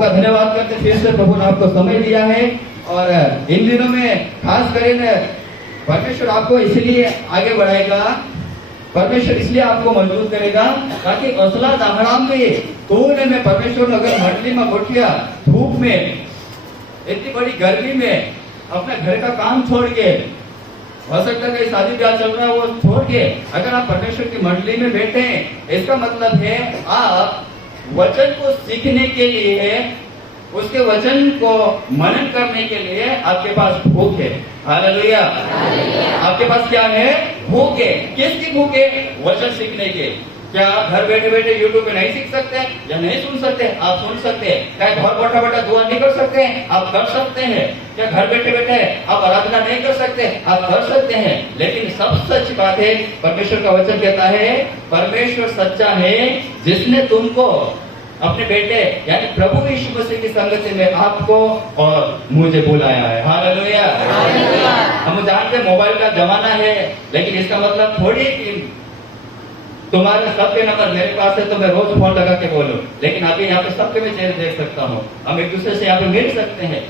का धन्यवाद करते फिर से प्रभु ने आपको समय दिया है और इन दिनों में खास करके परमेश्वर आपको इसलिए आगे बढ़ाएगा, परमेश्वर इसलिए आपको मजबूत करेगा ताकि असला दाहड़ाम में कोने में परमेश्वर अगर मंडली में बैठिया धूप में इतनी बड़ी गर्मी में अपने घर का काम छोड़ के, हो सकता है कि शादी ब्याह चल रहा है वो छोड़ के अगर आप परमेश्वर की मंडली में बैठे हैं, इसका मतलब है आप वचन को सीखने के लिए, उसके वचन को मनन करने के लिए आपके पास भूख है। हालेलुया। आपके पास क्या है? भूख है। किसकी भूख है? वचन सीखने के। क्या आप घर बैठे बैठे यूट्यूब पे नहीं सीख सकते या नहीं सुन सकते? आप सुन सकते हैं। क्या घर बैठा बैठा दुआ नहीं कर सकते? आप कर सकते हैं। क्या घर बैठे बैठे आप आराधना नहीं कर सकते? आप कर सकते हैं। लेकिन सबसे अच्छी बात है, परमेश्वर का वचन कहता है परमेश्वर सच्चा है जिसने तुमको अपने बेटे यानी प्रभु यीशु मसीह की संगति में आपको और मुझे बुलाया है। हालेलुया। हम जानते हैं मोबाइल का जमाना है, लेकिन इसका मतलब थोड़ी कि तुम्हारे सबके नंबर मेरे पास है तो मैं रोज फोन लगा के बोलूं, लेकिन अभी यहाँ पे सबके मैं चेहरे देख सकता हूँ। हम एक दूसरे से यहाँ पे मिल सकते हैं।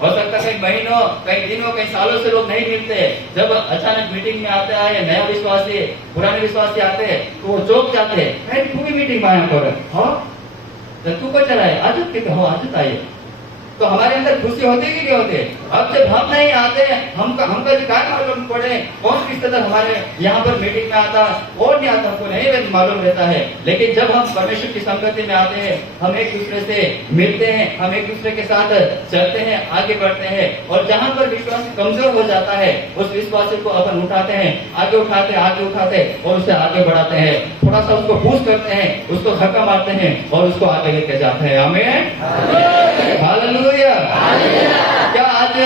हो सकता है कई महीनों, कई दिनों, कई सालों से लोग नहीं मिलते। जब अचानक मीटिंग में आते हैं नया विश्वासी, पुराने विश्वासी आते हैं तो वो चौंक जाते हैं, तू भी मीटिंग में आया कर, हाँ तू को चला है आज आज आइए। तो हमारे अंदर खुशी होती है कि क्या होती है? अब जब हम नहीं आते हमका क्या मालूम पड़े कौन रिश्तेदार हमारे यहाँ पर मीटिंग में आता और नहीं आता, हमको नहीं मालूम रहता है। लेकिन जब हम परमेश्वर की संगति में आते हैं, हम एक दूसरे से मिलते हैं, हम एक दूसरे के साथ चलते हैं, आगे बढ़ते हैं। और जहाँ पर विश्वास कमजोर हो जाता है उस विश्वासी को अपन उठाते हैं, आगे उठाते और उसे आगे बढ़ाते हैं। थोड़ा सा उसको पुश करते हैं, उसको धक्का मारते हैं और उसको आगे लेके जाते हैं। आमीन। हालेलुया। क्या आज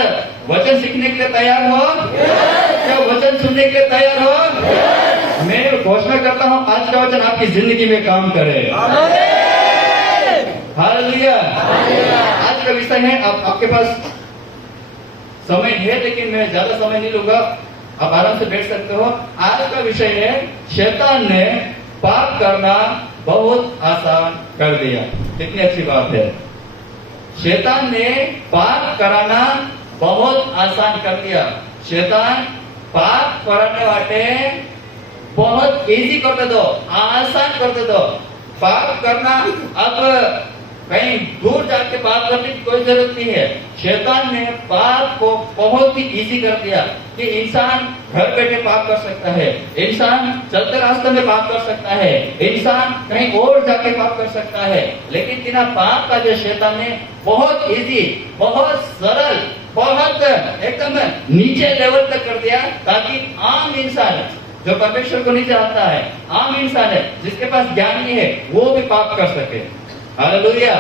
वचन सीखने के लिए तैयार हो? क्या वचन सुनने के लिए तैयार हो? मैं घोषणा करता हूँ आज का वचन आपकी जिंदगी में काम करे। हालेलुया। आज का विषय है, आपके पास समय है लेकिन मैं ज्यादा समय नहीं लूंगा, आप आराम से बैठ सकते हो। आज का विषय है शैतान ने पाप करना बहुत आसान कर दिया। कितनी अच्छी बात है। शैतान ने पाप कराना बहुत आसान कर दिया। शैतान पाप कराने वाले बहुत इजी करते दो, आसान करते दो। पाप करना अब कहीं दूर जाके पाप करने की कोई जरूरत नहीं है। शैतान ने पाप को बहुत ही इजी कर दिया कि इंसान घर बैठे पाप कर सकता है, इंसान चलते रास्ते में पाप कर सकता है, इंसान कहीं और जाके पाप कर सकता है। लेकिन बिना पाप का जो शैतान ने बहुत इजी, बहुत सरल, बहुत एकदम नीचे लेवल तक कर दिया ताकि आम इंसान जो परमेश्वर को नहीं जानता है, आम इंसान है जिसके पास ज्ञान नहीं है, वो भी पाप कर सके। हालेलुया।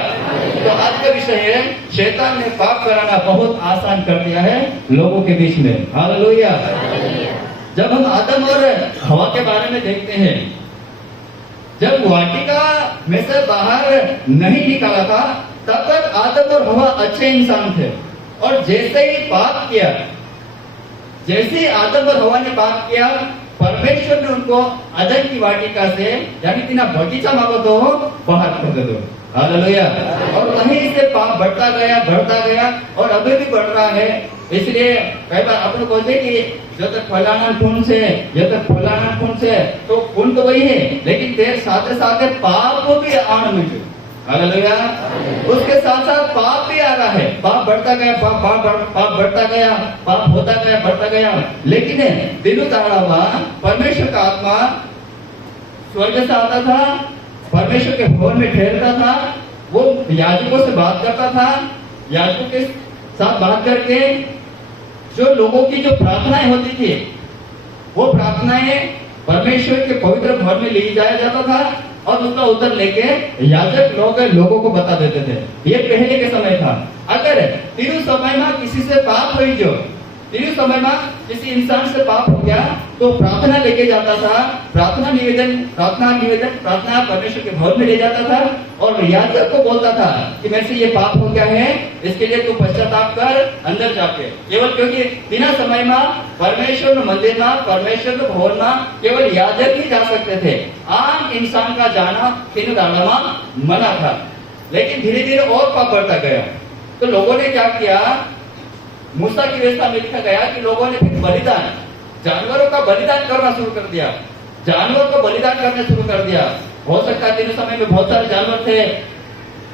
तो आज का विषय है शैतान ने पाप कराना बहुत आसान कर दिया है लोगों के बीच में। हालेलुया। जब हम आदम और हवा के बारे में देखते हैं, जब वाटिका में से बाहर नहीं निकाला था तब तक आदम और हवा अच्छे इंसान थे। और जैसे ही पाप किया, जैसे ही आदम और हवा ने पाप किया, परमेश्वर ने उनको अदन की वाटिका से यानी तीना बगीचा मांगो तो बाहर कर दे दो। हालेलुया। और वहीं से पाप बढ़ता गया और अभी भी बढ़ रहा है। इसलिए कई बार अपन बोलते कि जब तक फलाना खून से, जब तक फलाना खून से, तो खून तो वही है लेकिन तेरे साथ साथ पाप को भी आने में। हालेलुया। उसके साथ साथ पाप भी आ रहा है, पाप बढ़ता गया, पाप बढ़ता गया, पाप होता गया, बढ़ता गया। लेकिन दिनों ताड़ा परमेश्वर का आत्मा स्वर्ग से आता था, परमेश्वर के भवन में ठहरता था, वो याजकों से बात करता था, याजकों के साथ बात करके जो लोगों की जो प्रार्थनाएं होती थी वो प्रार्थनाएं परमेश्वर के पवित्र भवन में ले जाया जाता था और उसका उत्तर लेके याजक लोगों को बता देते थे। ये पहले के समय था। अगर तीनों समय में किसी से पाप हुई, जो तीनों समय में किसी इंसान से पाप हो गया तो प्रार्थना लेके जाता था, प्रार्थना परमेश्वर के भवन में ले जाता था और याजक को बोलता था कि मेरे से ये पाप हो गया है, इसके लिए तू पश्चाताप कर अंदर जाके। केवल क्योंकि बिना समय में परमेश्वर मंदिर में, परमेश्वर के भवन में केवल याजक ही जा सकते थे। आम इंसान का जाना तीनों दाड़ा में मना था। लेकिन धीरे धीरे और पाप बढ़ता गया। तो लोगों ने क्या किया, मूसा की व्यवस्था में लिखा गया कि लोगों ने फिर बलिदान, जानवरों का बलिदान करना शुरू कर दिया, जानवर को बलिदान करना शुरू कर दिया। हो सकता है तीनों समय में बहुत सारे जानवर थे,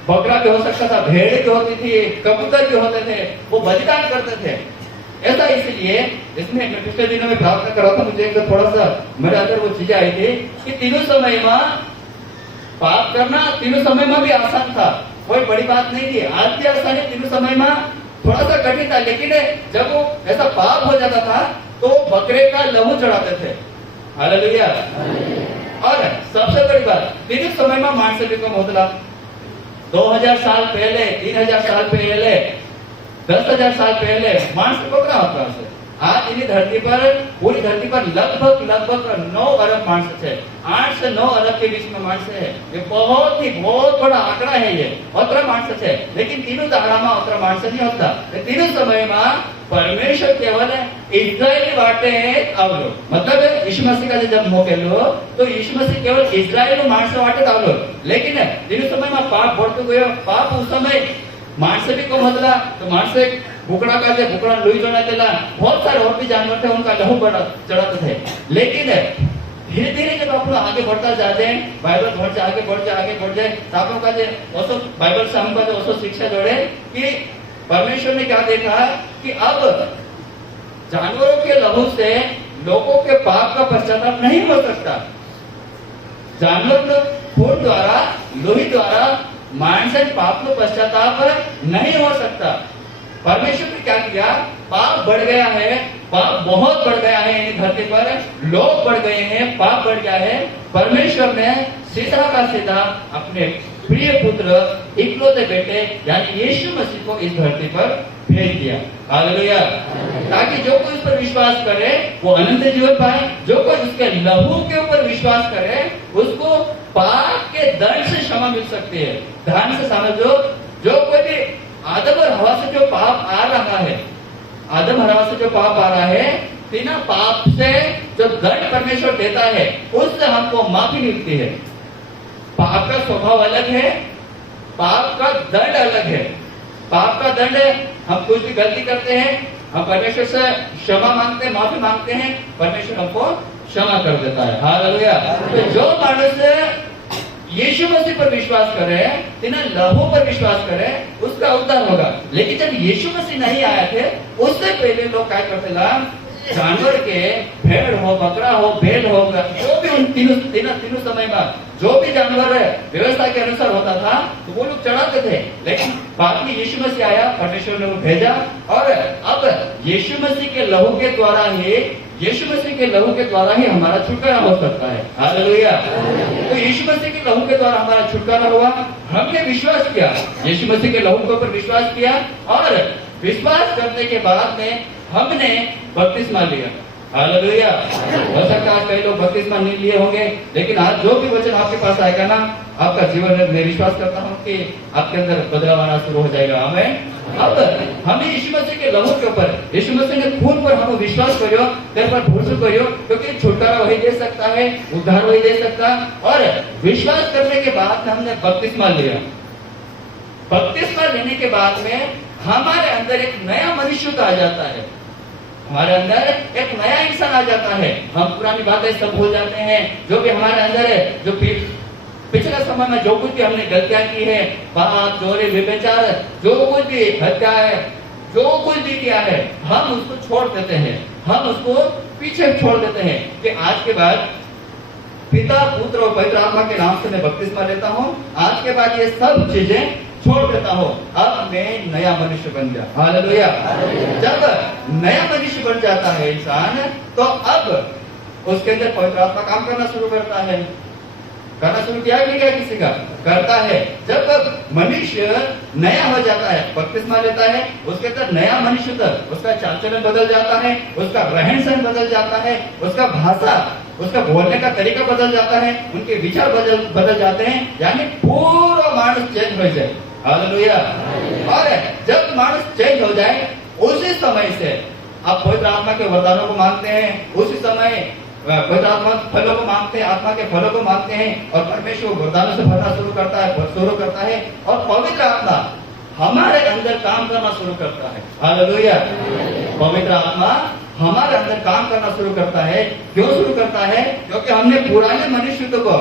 बकरा भी हो सकता था, भेड़ भी होती थी, कबूतर भी होते थे, वो बलिदान करते थे। ऐसा इसलिए, इसमें मैं पिछले दिनों में प्रार्थना कर रहा था, मुझे एक थोड़ा सा मेरे अंदर वो चीजें आई थी कि तीनों समय में पाप करना तीनों समय में भी आसान था, कोई बड़ी बात नहीं थी। आज भी आसान है, तीनों समय में थोड़ा सा कठिन था, लेकिन जब वो ऐसा पाप हो जाता था तो बकरे का लहू चढ़ाते थे। हालेलुया। और सबसे बड़ी बात, तीनों समय में मांस भी कम होता, 2000 साल पहले, 3000 साल पहले, 10,000 साल पहले मांस बकरा होता है। आज इन्हीं धरती पर, पूरी धरती पर लगभग 9 अरब मांस है, 8 से 9 अरब के बीच में मांस है। ये बहुत बड़ा आंकड़ा है, ये उतना मांस है। लेकिन तीनों धारा में उतना मांस नहीं होता। तीनों समय में परमेश्वर केवल इस्राएली बाटे आवलो, मतलब यीशु मसीह का जब मौके लो तो यीशु मसीह केवल इस्राएल मांस बाटे आवलो। लेकिन तीनों समय में पाप बढ़ते गयो, पाप उस समय मांस भी कम होता, तो मांस बुकड़ा का बुकड़ा लोही चढ़ाते, बहुत सारे और भी जानवर थे, उनका लहू चढ़ाते थे। लेकिन धीरे धीरे जब आप लोग आगे बढ़ता जाते हैं, बाइबल बढ़ जाए, आगे बढ़ जाए, तो आप लोग का बाइबल से हमको शिक्षा जोड़े कि परमेश्वर ने क्या देखा कि अब जानवरों के लहू से लोगों के पाप का पश्चाताप नहीं हो सकता। जानवर खून द्वारा, लोही द्वारा मानसिक पाप का पश्चाताप नहीं हो सकता। परमेश्वर ने क्या किया, पाप बढ़ गया है, पाप बहुत बढ़ गया है, इन धरती पर लोग बढ़ गए हैं, पाप बढ़ गया है। परमेश्वर ने सीधा का सीधा अपने प्रिय पुत्र इकलौते बेटे यानी यीशु मसीह को इस धरती पर भेज दिया। हालेलुया। ताकि जो कोई उस पर विश्वास करे वो अनंत जीवन पाए, जो कोई उसके लहू के ऊपर विश्वास करे उसको पाप के दंड से क्षमा मिल सकती है। ध्यान से समझो, जो कोई भी आदम और हवा से जो पाप आ रहा है, आदम और हवा से जो पाप आ रहा है, बिना पाप से जो दंड परमेश्वर देता है उससे हमको माफी मिलती है। पाप का स्वभाव अलग है, पाप का दंड अलग है। पाप का दंड है, हम कुछ भी गलती करते हैं, हम परमेश्वर से क्षमा मांगते हैं, माफी मांगते हैं, परमेश्वर हमको क्षमा कर देता है। हालेलुया। तो जो मानुष्य यीशु मसीह पर विश्वास करे, बिना लहू पर विश्वास करे, उसका उद्धार होगा। लेकिन जब यीशु मसीह नहीं आए थे, उससे पहले लोग क्या करते थे, जानवर के, भेड़ हो, बकरा हो, बैल हो, जो भी उन तीनों समय में जो भी जानवर व्यवस्था के अनुसार होता था तो वो लोग चढ़ाते थे। लेकिन बाद में यीशु मसीह आया, परमेश्वर ने वो भेजा, और अब यीशु मसीह के लहू के द्वारा ही, यीशु मसीह के लहू के द्वारा ही हमारा छुटकारा हो सकता है। हालेलुया। तो यीशु मसीह के लहू के द्वारा हमारा छुटकारा हुआ, हमने विश्वास किया, यीशु मसीह के लहू के ऊपर विश्वास किया, और विश्वास करने के बाद में हमने बपतिस्मा लिया। हालेलुया। हो सकता है कई लोग बपतिस्मा नहीं लिए होंगे, लेकिन आज जो भी वचन आपके पास आएगा ना, आपका जीवन में मैं विश्वास करता हूँ कि आपके अंदर बदलाव आना शुरू हो जाएगा। हमें अब हमें यीशु मसीह के लहू के ऊपर, यीशु मसीह के खून पर हम विश्वास करियो, तेरे पर भरोसा करियो, क्योंकि छुटकारा वही दे सकता है, उद्धार वही दे सकता। और विश्वास करने के बाद हमने बपतिस्मा लिया। बपतिस्मा लेने के बाद में हमारे अंदर एक नया मनुष्य आ जाता है, हमारे अंदर एक नया इंसान आ जाता है। हम पुरानी बातें सब भूल जाते हैं, जो भी हमारे अंदर है, जो पिछले समय में जो कुछ भी हमने गलतियां की है, पाप, चोरी, व्यभिचार, जो कुछ भी हत्या है, जो कुछ भी किया है, हम उसको छोड़ देते हैं, हम उसको पीछे छोड़ देते हैं कि आज के बाद पिता, पुत्र और पवित्र आत्मा के नाम से मैं बपतिस्मा लेता हूँ, आज के बाद ये सब चीजें छोड़ देता हूँ, अब मैं नया मनुष्य बन गया। हालेलुया। जब नया मनुष्य बन जाता है इंसान, तो अब उसके अंदर पवित्र आत्मा काम करना शुरू करता है। करना शुरू किया नहीं क्या किसी का? करता है। जब मनुष्य नया हो जाता है, बपतिस्मा लेता है, उसके अंदर नया मनुष्य था, उसका चाल चलन बदल जाता है, उसका रहन सहन बदल जाता है, उसका भाषा, उसका बोलने का तरीका बदल जाता है, उनके विचार बदल जाते हैं, यानी पूरा मानस चेंज हो जाए। हालेलुया। और जब मानस चेंज हो जाए, उसी समय से आप पवित्र आत्मा के वरदानों को मांगते हैं, उसी समय पवित्र आत्मा फलों को मांगते हैं, आत्मा के फलों को मांगते हैं और परमेश्वर वरदानों से भरना शुरू करता है और पवित्र आत्मा हमारे अंदर काम करना शुरू करता है। हालेलुया। पवित्र आत्मा हमारे अंदर काम करना शुरू करता है। क्यों शुरू करता है? क्योंकि हमने पुराने मनुष्य को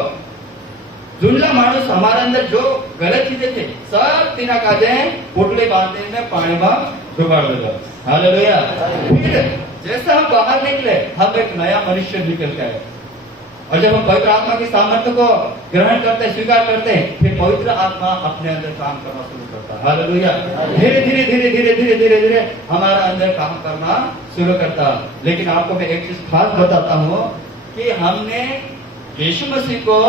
जुनला मानुस हमारे अंदर जो गलत चीजें थे सब तीना काजे पुटले बांधने में पानी में डुबा देगा। हालेलुया। फिर जैसे हम बाहर निकले हम एक नया मनुष्य निकल के आए और जब हम पवित्र आत्मा की सामर्थ्य को ग्रहण करते हैं, स्वीकार करते हैं, फिर पवित्र आत्मा अपने अंदर काम करना शुरू करता है। हालेलुया। धीरे धीरे धीरे धीरे धीरे धीरे धीरे हमारा अंदर काम करना शुरू करता। लेकिन आपको मैं एक चीज खास बताता हूँ कि हमने यीशु मसीह को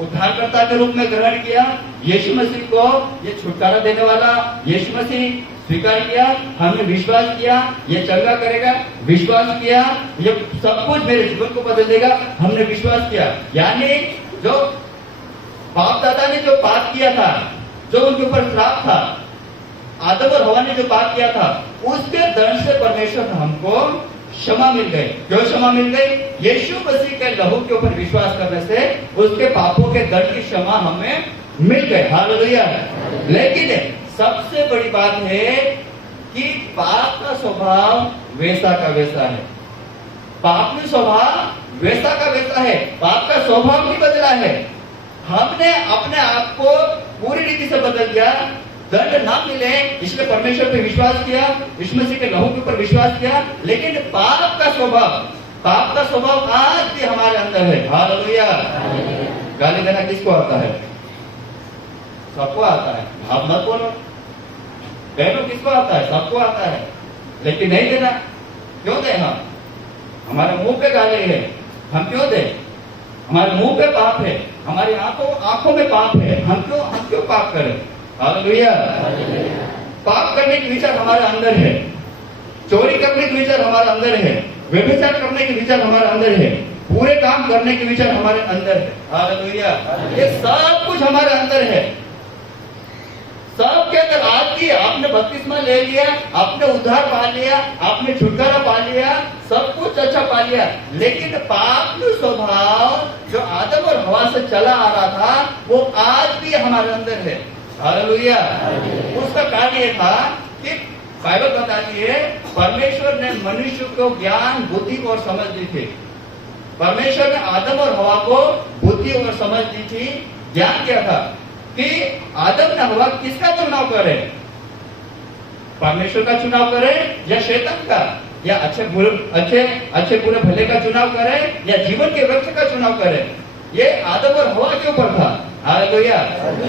उद्धारकर्ता के रूप में ग्रहण किया, यीशु मसीह को ये छुटकारा देने वाला यीशु मसीह स्वीकार किया, हमने विश्वास किया ये चंगा करेगा, विश्वास किया ये सब कुछ मेरे जीवन को बदल देगा, हमने विश्वास किया। यानी जो बाप दादा ने जो पाप किया था, जो उनके ऊपर श्राप था, आदम और हवा ने जो पाप किया था, उसके दंड से परमेश्वर हमको क्षमा मिल गई। क्यों क्षमा मिल गई? यीशु मसीह के लहू के ऊपर विश्वास करने से उसके पापों के दंड की क्षमा हमें मिल गई। हालेलुया। लेकिन सबसे बड़ी बात है कि पाप का स्वभाव वैसा का वैसा है। पाप का स्वभाव वैसा का वैसा है, पाप का स्वभाव नहीं बदला है। हमने अपने आप को पूरी रीति से बदल दिया, दंड ना मिले इसलिए परमेश्वर पे विश्वास किया, यीशु मसीह के लहू के ऊपर विश्वास किया। लेकिन पाप का स्वभाव आज भी हमारे अंदर है। हालेलुया। गाली देना किसको आता है? सबको आता है। आप मत बोलो। बहनों किसको आता है? सबको आता है। लेकिन नहीं देना। क्यों दे? हम हमारे मुंह पे गाली है, हम क्यों दे? हमारे मुंह पे पाप है, हमारी आंखों में पाप है, हम क्यों पाप करें? हालेलुया। पाप करने के विचार हमारे अंदर है, चोरी करने के विचार हमारे अंदर है, व्यभिचार करने के विचार हमारे अंदर है, पूरे काम करने के विचार हमारे अंदर है। हालेलुया। ये सब कुछ हमारे अंदर है। सबके अंदर आज भी आपने बपतिस्मा ले लिया, आपने उद्धार पा लिया, आपने छुटकारा पा लिया, सब कुछ अच्छा पा लिया, लेकिन पाप का स्वभाव जो आदम और हवा से चला आ रहा था वो आज भी हमारे अंदर है। हालेलुया। उसका कारण ये था कि बाइबल बताती है परमेश्वर ने मनुष्य को ज्ञान, बुद्धि और समझ दी थी। परमेश्वर ने आदम और हवा को बुद्धि और समझ दी थी। ज्ञान क्या था कि आदम ने हवा किसका चुनाव करे? परमेश्वर का चुनाव करे या शैतान का? या अच्छे बुरे भले का चुनाव करे या जीवन के वृक्ष का चुनाव करे? ये आदम और हवा के ऊपर था। हालेलुया।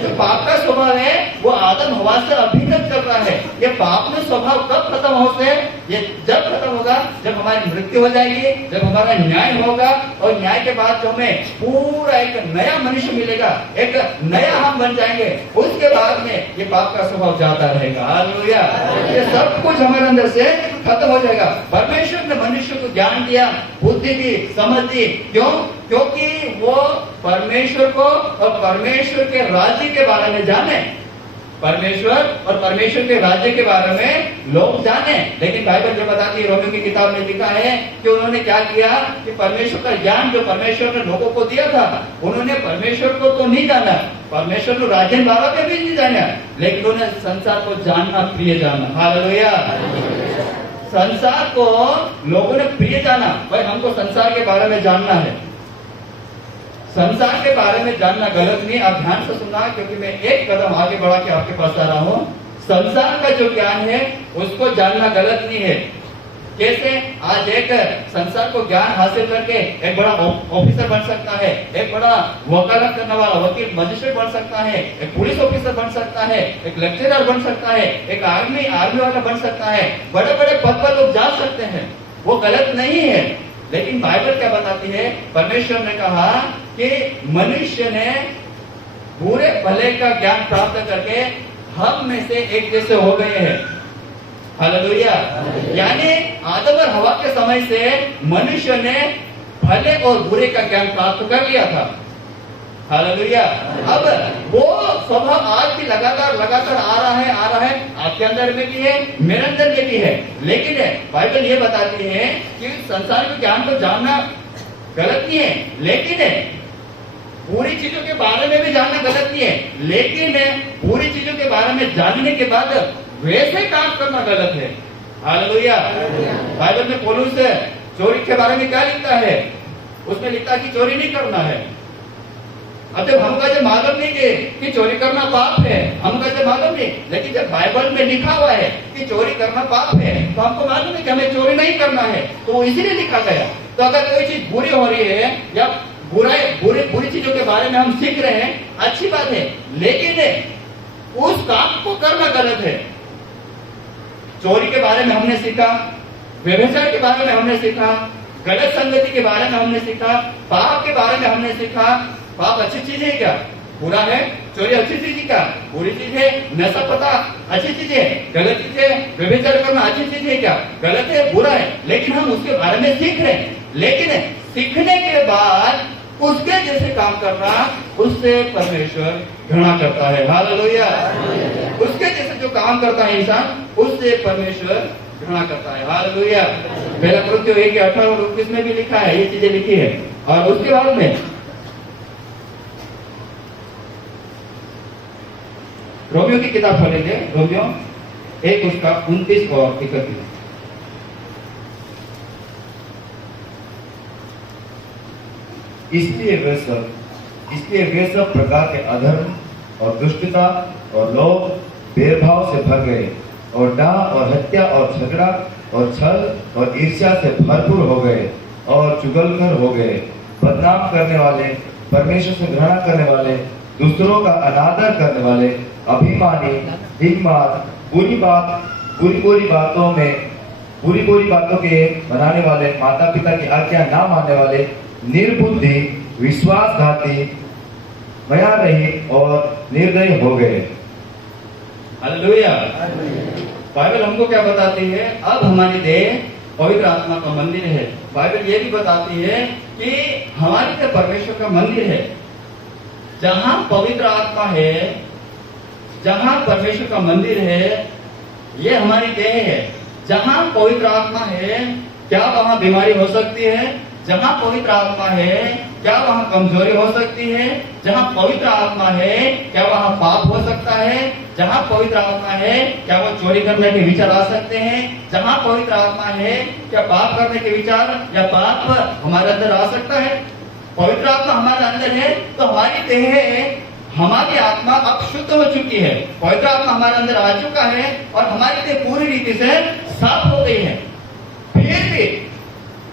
जो पाप का स्वभाव है वो आदम हवा से अभी तक चल रहा है। ये पाप में स्वभाव कब खत्म होते हैं? ये जब खत्म होगा जब हमारी मृत्यु हो जाएगी, जब हमारा न्याय होगा और न्याय के बाद जो हमें पूरा एक नया मनुष्य मिलेगा, एक नया हम बन जाएंगे, उसके बाद में ये पाप का स्वभाव जाता रहेगा। हालेलुया। ये सब कुछ हमारे अंदर से खत्म हो जाएगा। परमेश्वर ने मनुष्य को ज्ञान दिया, बुद्धि दी, समझ दी। क्यों? क्योंकि वो परमेश्वर को और परमेश्वर के राज्य के बारे में जाने। परमेश्वर और परमेश्वर के राज्य के बारे में लोग जाने। लेकिन बाइबल जो बताती है, रोमियो की किताब में लिखा है कि उन्होंने क्या किया कि परमेश्वर का ज्ञान जो परमेश्वर ने लोगों को दिया था, उन्होंने परमेश्वर को तो नहीं जाना, परमेश्वर को राज्य बाबा पे भी नहीं जाना, लेकिन उन्होंने संसार को जानना, प्रिय जानना। हालेलुया। संसार को लोगों ने प्रिय जाना। भाई हमको संसार के बारे में जानना है। संसार के बारे में जानना गलत नहीं। आप ध्यान से सुनना, क्योंकि मैं एक कदम आगे बढ़ा के आपके पास आ रहा हूँ। संसार का जो ज्ञान है उसको जानना गलत नहीं है। कैसे? आज एक संसार को ज्ञान हासिल करके एक बड़ा ऑफिसर बन सकता है, एक बड़ा वकालत करने वाला वकील, मजिस्ट्रेट बन सकता है, एक पुलिस ऑफिसर बन सकता है, एक लेक्चरर बन सकता है, एक आर्मी वाला बन सकता है। बड़े बड़े पद पर लोग जा सकते हैं, वो गलत नहीं है। लेकिन बाइबल क्या बताती है? परमेश्वर ने कहा कि मनुष्य ने बुरे भले का ज्ञान प्राप्त करके हम में से एक जैसे हो गए हैं। हालेलुया। यानी आदम और हवा के समय से मनुष्य ने भले और बुरे का ज्ञान प्राप्त कर लिया था। हालेलुया। अब वो स्वभाव आज भी लगातार आ रहा है। आपके अंदर में भी है, मेरे अंदर में भी है। लेकिन बाइबल ये बताती है कि संसार के ज्ञान को जानना गलत नहीं है, लेकिन पूरी चीजों के बारे में भी जानना गलत नहीं है, लेकिन पूरी चीजों के बारे में जानने के बाद वैसे काम करना गलत है। हालेलुया। बाइबल में पौलुस चोरी के बारे में क्या लिखता है? उसमें लिखता है कि चोरी नहीं करना है। अब जब हमको जब मालूम नहीं कि चोरी करना पाप है, हमको जब मालूम नहीं, लेकिन जब बाइबल में लिखा हुआ है कि चोरी करना पाप है, तो हमको मालूम है कि हमें चोरी नहीं करना है, तो वो इसीलिए लिखा गया। तो अगर कोई चीज बुरी हो रही है या बुरी चीजों के बारे में हम सीख रहे हैं, अच्छी बात है, लेकिन उस काम को करना गलत है। चोरी के बारे में हमने सीखा, व्यभिचार के बारे में हमने सीखा, गलत संगति के बारे में हमने सीखा, पाप के बारे में हमने सीखा। पाप अच्छी चीज है क्या? बुरा है। चोरी अच्छी चीज है क्या? बुरी चीज है। नशा पता अच्छी चीज है, गलत चीज है। व्यभिचार करना अच्छी चीज है क्या? गलत है, बुरा है। लेकिन हम उसके बारे में सीख रहे हैं, लेकिन सीखने के बाद उसके जैसे काम करना, उससे परमेश्वर घृणा करता है। हालेलुया। उसके जैसे जो काम करता है इंसान, उससे परमेश्वर घृणा करता है। हालेलुया। पहला कुरिन्थियों 1:18 और 19 में भी लिखा है, ये चीजें लिखी है। और उसके बाद में रोमियो की किताब खोलेंगे, रोमियो 1 उसका 29 और 31। इसलिए वे सब प्रकार के अधर्म और दुष्टता और लोभ भेदभाव से भर गए, और डाह और हत्या और झगड़ा और छल और ईर्ष्या से भरपूर हो गए, और चुगलखोर हो गए, बदनाम करने वाले, परमेश्वर से घृणा करने वाले, दूसरों का अनादर करने वाले, अभिमानी, हिंगमाद, बुरी बातों के बनाने वाले, माता पिता की आज्ञा ना मानने वाले, निर्बुद्धि, विश्वासघाती, मया रहित और निर्दयी हो गए। हालेलुया। बाइबल हमको क्या बताती है? अब हमारी देह पवित्र आत्मा का मंदिर है। बाइबल ये भी बताती है कि हमारी देह परमेश्वर का मंदिर है। जहां पवित्र आत्मा है, जहां परमेश्वर का मंदिर है, ये हमारी देह है। जहां पवित्र आत्मा है, क्या वहां बीमारी हो सकती है? जहां पवित्र आत्मा है, क्या वहां कमजोरी हो सकती है? जहां पवित्र आत्मा है, क्या वहां पाप हो सकता है? जहां पवित्र आत्मा है, क्या वो चोरी करने के विचार आ सकते हैं? जहां पवित्र आत्मा है, क्या पाप करने के विचार या पाप हमारे अंदर आ सकता है? पवित्र आत्मा हमारे अंदर है, तो हमारी देह, हमारी आत्मा अब शुद्ध हो चुकी है। पवित्र आत्मा हमारे अंदर आ चुका है और हमारी देह पूरी रीति से साफ हो गई है। फिर भी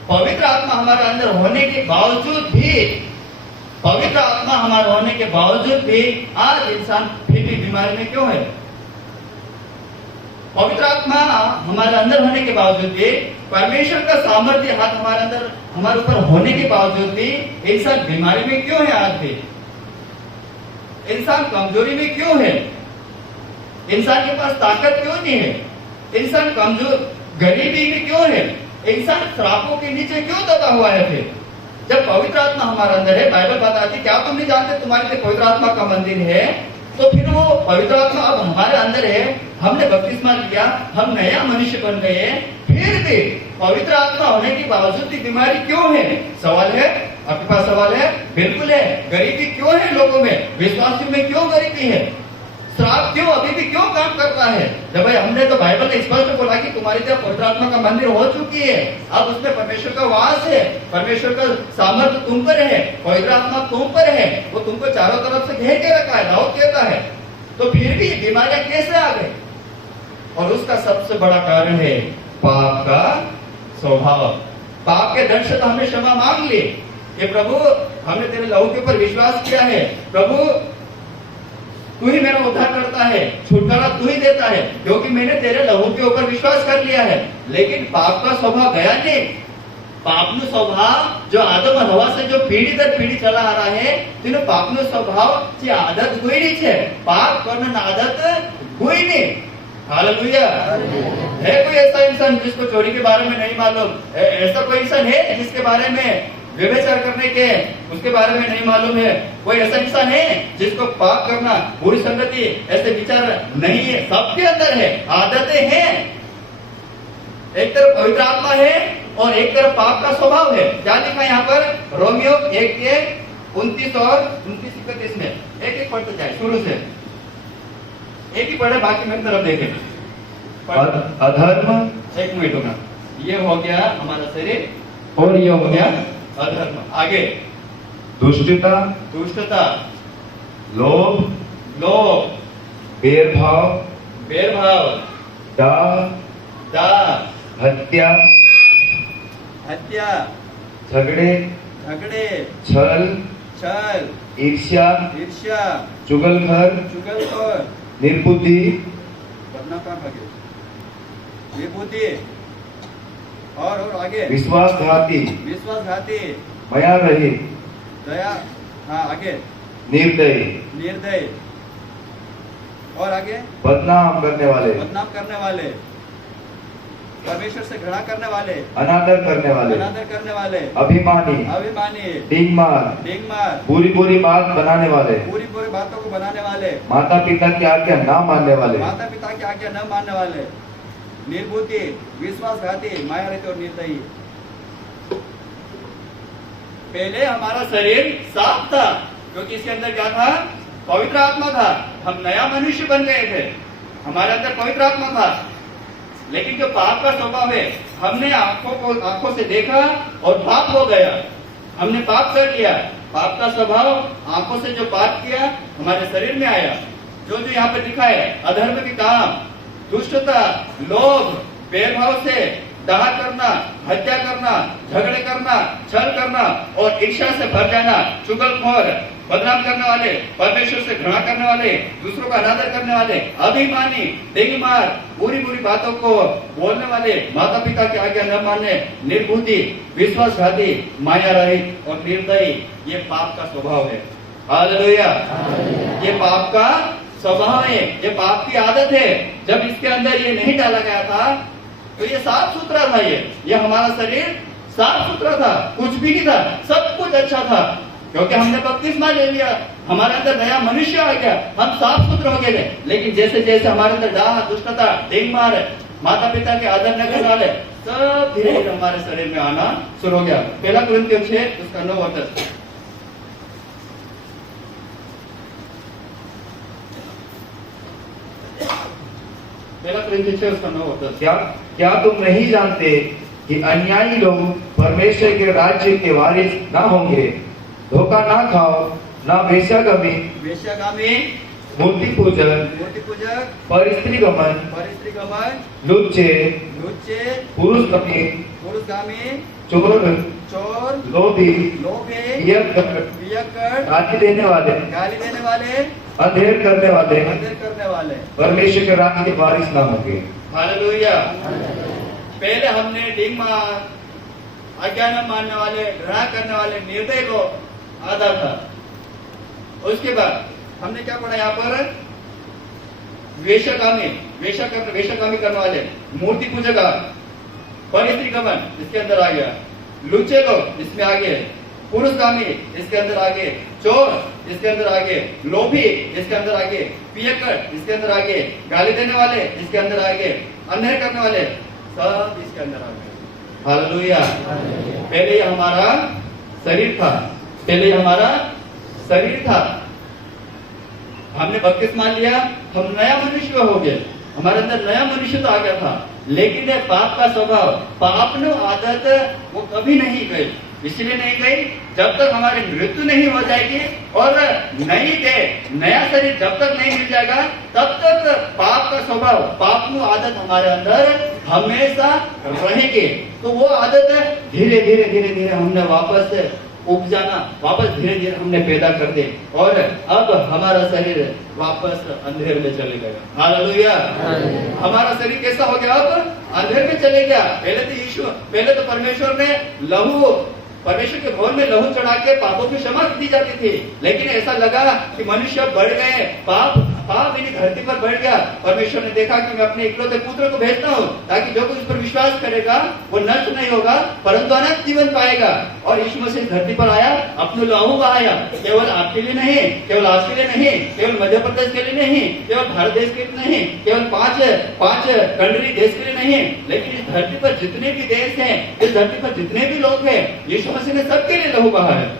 पवित्र आत्मा हमारे अंदर होने के बावजूद भी, पवित्र आत्मा हमारे होने के बावजूद भी आज इंसान फिर भी बीमारी में क्यों है? पवित्र आत्मा हमारे अंदर होने के बावजूद भी, परमेश्वर का सामर्थ्य हाथ हमारे अंदर, हमारे ऊपर होने के बावजूद भी इंसान बीमारी में क्यों है? आज भी इंसान कमजोरी में क्यों है? इंसान के पास ताकत क्यों नहीं है? इंसान कमजोर, गरीबी में क्यों है? इंसान श्रापों के नीचे क्यों दबा हुआ है? फिर जब पवित्र आत्मा हमारे अंदर है, बाइबल बताती है, क्या तुम नहीं जानते तुम्हारे लिए पवित्र आत्मा का मंदिर है? तो फिर वो पवित्र आत्मा अब हमारे अंदर है, हमने बपतिस्मा लिया, हम नया मनुष्य बन गए, फिर भी पवित्र आत्मा होने के बावजूद भी बीमारी क्यों है? सवाल है, आपके पास सवाल है? बिल्कुल है। गरीबी क्यों है लोगों में? विश्वासियों में क्यों गरीबी है? श्राप क्यों अभी भी क्यों काम करता है? जब भाई हमने तो बाइबल ने स्पष्ट बोला कि तुम्हारी तरफ पवित्र आत्मा का मंदिर हो चुकी है, अब उसमें परमेश्वर का वास है, परमेश्वर का सामर्थ्य तुम पर है, पवित्र आत्मा तुम पर है, वो तुमको चारों तरफ से घेर के रखा है, दाऊद कहता है। तो फिर भी बीमारियां कैसे आ गई? और उसका सबसे बड़ा कारण है पाप का स्वभाव। पाप के दंड से तो हमने क्षमा मांग ली कि प्रभु हमने तेरे लहू के ऊपर विश्वास किया है, प्रभु तू ही मेरा उद्धार करता है, छुटकारा तू ही देता है, क्योंकि मैंने तेरे लहू के ऊपर विश्वास कर लिया है। लेकिन पाप का स्वभाव गया नहीं। पापનો स्वभाव जो आदम और हवा से जो पीढ़ी दर पीढ़ी चला आ रहा है, तेनो पापનો स्वभाव જે આદત ગોઈની છે, પાપ કરવાની આદત ગોઈની। हालेलुया। है कोई ऐसा इंसान जिसको चोरी के बारे में नहीं मालूम? ऐसा कोई इंसान है जिसके बारे में, व्यभिचार करने के उसके बारे में नहीं मालूम है? कोई ऐसा इंसान है जिसको पाप करना, बुरी संगति, ऐसे विचार नहीं है? सबके अंदर है, आदतें हैं। एक तरफ पवित्र आत्मा है और एक तरफ पाप का स्वभाव है। क्या लिखा है यहाँ पर? रोमियो 1 के 29 और 29-31 में। एक एक पढ़ते जाए शुरू से, एक ही पढ़े, बाकी मेरी तरफ देखें। अधर्म, एक मिनट होगा, ये हो गया हमारा शरीर और ये हो गया अधर्म। आगे दुष्टता, दुष्टता, लोभ, लोभ, भेदभाव, भेदभाव, डाह, दाह, हत्या, हत्या, झगड़े, झगड़े, छल, छल, ईर्ष्या, ईर्ष्या, चुगलखोर, चुगलखोर, निर्बुद्धि, करना काम आगे, विभूति, और आगे विश्वासघाती, विश्वासघाती, माया रहित, दया, हाँ आगे निर्दयी, निर्दय, और आगे बदनाम करने वाले, बदनाम करने वाले, परमेश्वर से घृणा करने वाले, अनादर करने वाले, अनादर करने वाले, अभिमानी, अभिमानी, डींगमार, डिंगमार, बुरी बुरी बात बनाने वाले, पूरी पूरी बातों को बनाने वाले, माता पिता की आज्ञा ना मानने वाले, माता पिता की आज्ञा न मानने वाले, निर्बुद्धि, विश्वासघाती, माया रहित और निर्दयी। पहले हमारा शरीर साफ था क्योंकि इसके अंदर क्या था? पवित्र आत्मा था। हम नया मनुष्य बन गए थे, हमारे अंदर पवित्र आत्मा था। लेकिन जो पाप का स्वभाव है, हमने आंखों से देखा और पाप हो गया, हमने पाप कर लिया। पाप का स्वभाव, आंखों से जो पाप किया हमारे शरीर में आया। जो जो यहाँ पर लिखा है, अधर्म के काम, दुष्टता, लोभ, भेदभाव से दाह करना, हत्या करना, झगड़े करना, छल करना और ईर्ष्या से भर जाना, चुगलखोर, बदनाम करने वाले, परमेश्वर से घृणा करने वाले, दूसरों का अनादर करने वाले, अभिमानी, डिंगमार, बुरी बुरी बातों को बोलने वाले, माता पिता की आज्ञा न मानने, निर्बुद्धि, विश्वासघाती, माया रहित और निर्दयी, ये पाप का स्वभाव है। हालेलुया। ये पाप का स्वभाव है, ये पाप की आदत है। जब इसके अंदर ये नहीं डाला गया था तो ये साफ सुथरा था। ये हमारा शरीर साफ सुथरा था, कुछ भी नहीं था, सब कुछ अच्छा था क्योंकि हमने बपतिस्मा ले लिया, हमारे अंदर नया मनुष्य आ गया, हम साफ सुथरे हो गए। लेकिन जैसे जैसे हमारे अंदर डाह, दुष्टता, डिंगमार, माता पिता के आदर न करने वाले, सब धीरे धीरे हमारे शरीर में आना शुरू हो गया। पहला कुरिन्थियों 6 उसका 9 और 10। पहला कुरिन्थियों 6 उसका 9 और 10। क्या तुम नहीं जानते कि अन्यायी लोग परमेश्वर के राज्य के वारिस ना होंगे? धोखा ना खाओ, ना वेश्यागामी, मूर्ति पूजक, परस्त्री गमन, लुच्चे, पुरुषगामी, चोर, लोभी, गाली देने वाले, अंधेर करने वाले परमेश्वर के राज्य के वारिस ना होंगे। हालेलुया। पहले हमने डिंगमार, आज्ञा न मानने वाले, घृणा करने वाले, निर्दय को आधा था। उसके बाद हमने क्या पढ़ा यहाँ पर? वेश्याकामी करने वाले, मूर्ति पूजक, परस्त्री गमन इसके अंदर आ गया, लुच्चे लोग इसमें आगे, पुरुषगामी इसके अंदर आगे, चोर इसके अंदर आगे, लोभी इसके अंदर आगे, पियक्कड़ इसके अंदर आगे, गाली देने वाले इसके अंदर आगे, अंधेर करने वाले सब इसके अंदर आ गए। हालेलुया। पहले हमारा शरीर था, हमने बपतिस्मा लिया, हम नया मनुष्य हो गए, हमारे अंदर नया मनुष्य तो आ गया था। लेकिन ये पाप का स्वभाव, पाप ने आदत वो कभी नहीं गई। इसलिए नहीं गई जब तक हमारी मृत्यु नहीं हो जाएगी और नया शरीर जब तक नहीं मिल जाएगा तब तक पाप का स्वभाव, पाप की आदत हमारे अंदर हमेशा रहेगी। तो वो आदत धीरे धीरे हमने वापस उपजाना, वापस धीरे धीरे हमने पैदा कर दे और अब हमारा शरीर वापस अंधेर में चले गया। हालेलुया। हमारा शरीर कैसा हो गया? अब अंधेर में चले गया। पहले तो परमेश्वर ने परमेश्वर के भवन में लहू चढ़ा के पापों की क्षमा दी जाती थी। लेकिन ऐसा लगा कि मनुष्य बढ़ गए, पाप पाप इन्हीं धरती पर बढ़ गया। परमेश्वर ने देखा कि मैं अपने इकलौते पुत्र को भेजता हूँ ताकि जो कोई उस पर विश्वास करेगा वो नष्ट नहीं होगा परंतु अनंत जीवन पाएगा। और यीशु मसीह धरती पर आया, अपने लहू बहाया, केवल आपके लिए नहीं, केवल आज के लिए नहीं, केवल मध्य प्रदेश के लिए नहीं, केवल भारत देश के लिए नहीं, केवल पांच कंट्री देश के लिए नहीं, लेकिन इस धरती पर जितने भी देश हैं, इस धरती पर जितने भी लोग हैं, यीशु मसीह ने सबके लिए लहू बहाया।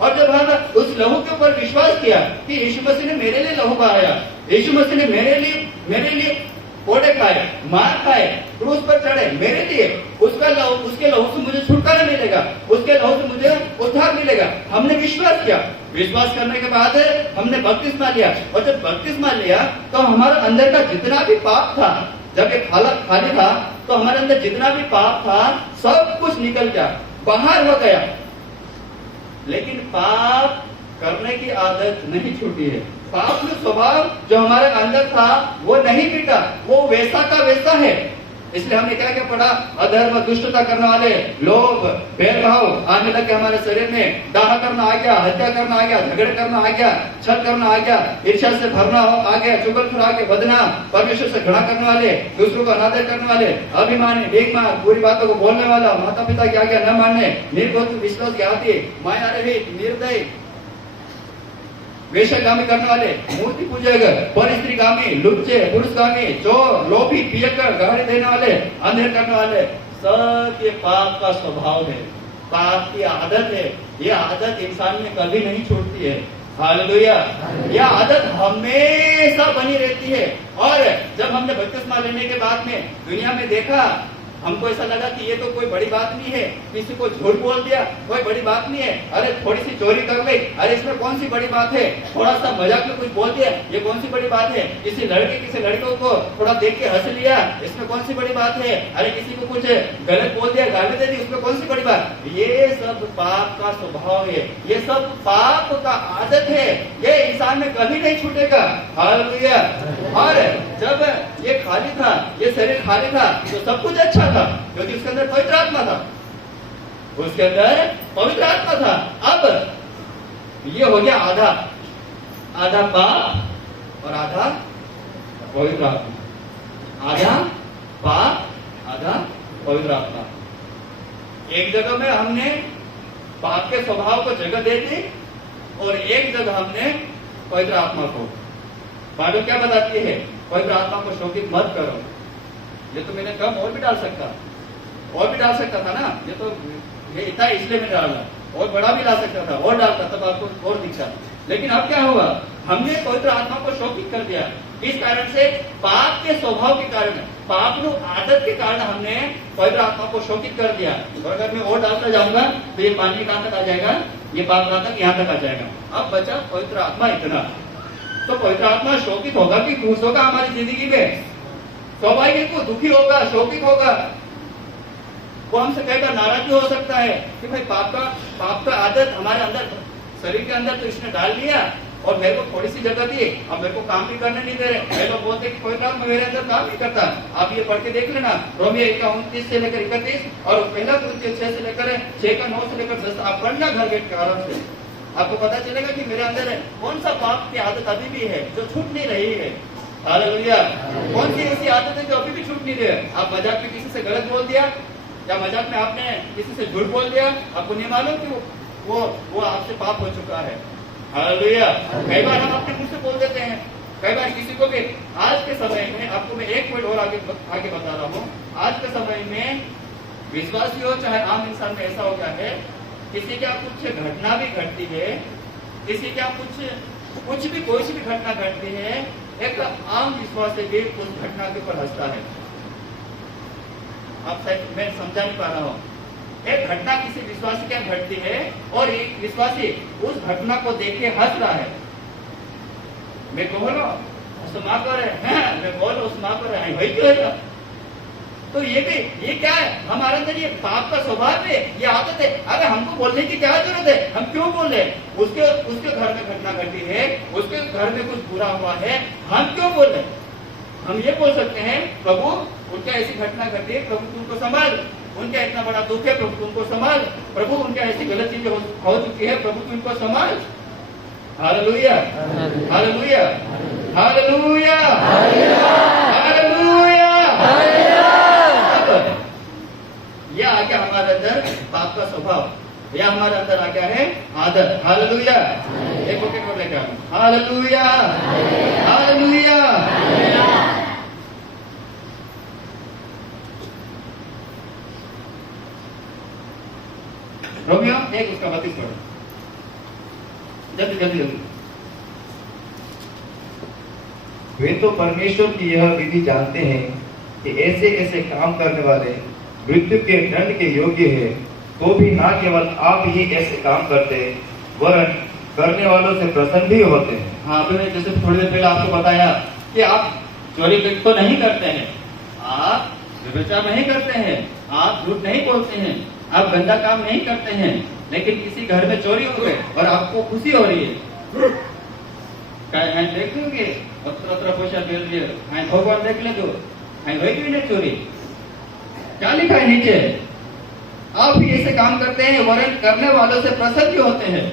और जब हम उस लहू के ऊपर विश्वास किया कि यीशु मसीह ने मेरे लिए लहू बहाया, यीशु मसीह ने मेरे लिए कोड़े खाए, मार खाए, क्रूस पर चढ़े मेरे लिए, उसके लहू से मुझे छुटकारा मिलेगा, उसके लहू से मुझे उद्धार मिलेगा। हमने विश्वास किया, विश्वास करने के बाद हमने बपतिस्मा लिया, और जब बपतिस्मा लिया तो हमारे अंदर का जितना भी पाप था, जब ये खाली था तो हमारे अंदर जितना भी पाप था सब कुछ निकल गया, बाहर हो गया। लेकिन पाप करने की आदत नहीं छूटी है। पाप में स्वभाव जो हमारे अंदर था वो नहीं मिटा, वो वैसा का वैसा है। इसलिए हमने क्या क्या पढ़ा? अधर्म, दुष्टता करने वाले, लोभ, भेदभाव आने लगे हमारे शरीर में, डाहा करना आ गया, हत्या करना आ गया, झगड़े करना आ गया, छल करना आ गया, ईर्ष्या से भरना आ गया, चुगलखोर आ गया, बदनाम, परमेश्वर से घृणा करने वाले, दूसरों को अनादर करने वाले, अभिमानी, बेईमान, बुरी बातों को बोलने वाला, माता पिता की आज्ञा न मानने, निर्बोध, विश्वासघाती, माया रहित, निर्दयी, वेश्यागामी करने वाले, मूर्ति पूजक, परस्त्रीगामी, लुच्चे, पुरुषगामी, चोर, लोभी, पियक्कड़, गाली देने वाले, अंधेर करने वाले, सब ये पाप का स्वभाव है, पाप की आदत है। ये आदत इंसान में कभी नहीं छूटती है। हालेलुया। यह आदत हमेशा बनी रहती है। और जब हमने बपतिस्मा लेने के बाद में दुनिया में देखा, हमको ऐसा लगा कि ये तो कोई बड़ी बात नहीं है, किसी को झूठ बोल दिया कोई बड़ी बात नहीं है, अरे थोड़ी सी चोरी कर ली, अरे इसमें कौन सी बड़ी बात है, थोड़ा सा मजाक में कुछ बोल दिया, ये कौन सी बड़ी बात है, किसी लड़कों को थोड़ा देख के हंस लिया, इसमें कौन सी बड़ी बात है, अरे किसी को कुछ गलत बोल दिया, गाली दे दी, उसमें कौन सी बड़ी बात। ये सब पाप का स्वभाव है, ये सब पाप का आदत है, ये इंसान में कभी नहीं छूटेगा। हालेलुया। और जब ये खाली था, ये शरीर खाली था, तो सब कुछ अच्छा था क्योंकि उसके अंदर पवित्र आत्मा था, उसके अंदर पवित्र आत्मा था। अब ये हो गया आधा पाप और आधा पवित्र आत्मा, आधा पाप आधा पवित्र आत्मा। एक जगह में हमने पाप के स्वभाव को जगह दे दी और एक जगह हमने पवित्र आत्मा को। बाइबल क्या बताती है? पवित्र आत्मा को शोकित मत करो। ये तो मैंने कम और भी डाल सकता था ना, ये इतना इसलिए मैंने डाला, और बड़ा भी ला सकता था, और डालता तब आपको और दिखता। लेकिन अब क्या हुआ? हमने पवित्र आत्मा को शोकित कर दिया। इस कारण से पाप के स्वभाव के कारण, पाप की आदत के कारण हमने पवित्र आत्मा को शोकित कर दिया। और अगर मैं और डालता जाऊंगा तो ये पानी कहां तक आ जाएगा, ये पाप कहां तक, यहाँ तक आ जाएगा। अब बचा पवित्र आत्मा इतना। तो पवित्र आत्मा शोकित होगा कि खुश होगा हमारी जिंदगी में? स्वाभाविक को दुखी होगा, शोकित होगा। वो हमसे कई बार नाराज भी हो सकता है कि भाई पाप का आदत हमारे अंदर, शरीर के अंदर तो इसने डाल लिया और मेरे को थोड़ी सी जगह दी, अब मेरे को काम भी करने नहीं दे रहे। कई लोग बोलते कि कोई काम मेरे अंदर काम नहीं करता। आप ये पढ़ के देख लेना, रोमियो 1:29 से लेकर 31 और पहला कुरिन्थियों 6 से लेकर 6:9 से लेकर 10 आप पढ़ना घर बैठ के आराम से। आपको पता चलेगा कि मेरे अंदर कौन सा पाप की आदत अभी भी है जो छूट नहीं रही है। हालेलुया। कौन सी ऐसी आदत है जो अभी भी छूट नहीं रही है? आप मजाक में किसी से गलत बोल दिया, या मजाक में आपने किसी से झूठ बोल दिया, आपको नहीं मालूम कि वो आपसे पाप हो चुका है। हालेलुया। कई बार हम अपने मुंह से बोल देते हैं, कई बार किसी को भी। आज के समय में आपको मैं एक पॉइंट और आगे बता रहा हूँ। आज के समय में विश्वासी हो चाहे आम इंसान में ऐसा हो गया है, किसी क्या कुछ घटना भी घटती है, किसी क्या कुछ भी कोई सी भी घटना घटती है, एक आम विश्वासी भी उस घटना के ऊपर हंसता है। आप शायद मैं समझा नहीं पा रहा हूँ। एक घटना किसी विश्वासी क्या घटती है और एक विश्वासी उस घटना को देख के हंस रहा है। मैं बोलो उसमा कर है, मैं बोलो उसमा कर है, वही क्यों है? तो ये क्या है? हमारे अंदर ये पाप का स्वभाव है, ये आदत है। अगर हमको बोलने की क्या जरूरत है? हम क्यों बोले? उसके घर में घटना घटी है, उसके घर में कुछ बुरा हुआ है, हम क्यों बोले? हम ये बोल सकते हैं, प्रभु उनका ऐसी घटना घटी है, प्रभु तुमको संभाल, उनका इतना बड़ा दुख है, प्रभु तुमको संभाल, प्रभु उनका ऐसी गलत चीजें हो चुकी है, प्रभु तुमको संभाल। Hallelujah, hallelujah. Hallelujah, hallelujah. यह आ गया हमारे अंदर पाप का स्वभाव, यह हमारे अंदर आ गया है आदत। हालेलुया। एक पॉकेट में लेकर हालेलुया, हालेलुया। रोमियो 1 उसका 32 पढ़ो, जल्दी जल्दी जल्दी। वे तो परमेश्वर की यह विधि जानते हैं कि ऐसे ऐसे काम करने वाले मृत्यु के दंड के योग्य है, तो भी ना केवल आप ही ऐसे काम करते वरन करने वालों से प्रसन्न भी होते हैं। हाँ, अभी मैं जैसे थोड़ी देर पहले आपको बताया कि आप चोरी तो नहीं करते हैं, आप व्यभिचार नहीं करते हैं, आप झूठ नहीं बोलते हैं, आप गंदा काम नहीं करते हैं, लेकिन किसी घर में चोरी हो गए और आपको खुशी हो रही है। मैं देख लूंगे पैसा मिल रही है, भगवान देख ले तो नहीं चोरी। क्या लिखा है नीचे? आप भी ऐसे काम करते हैं वरन करने वालों से प्रसन्न भी होते हैं।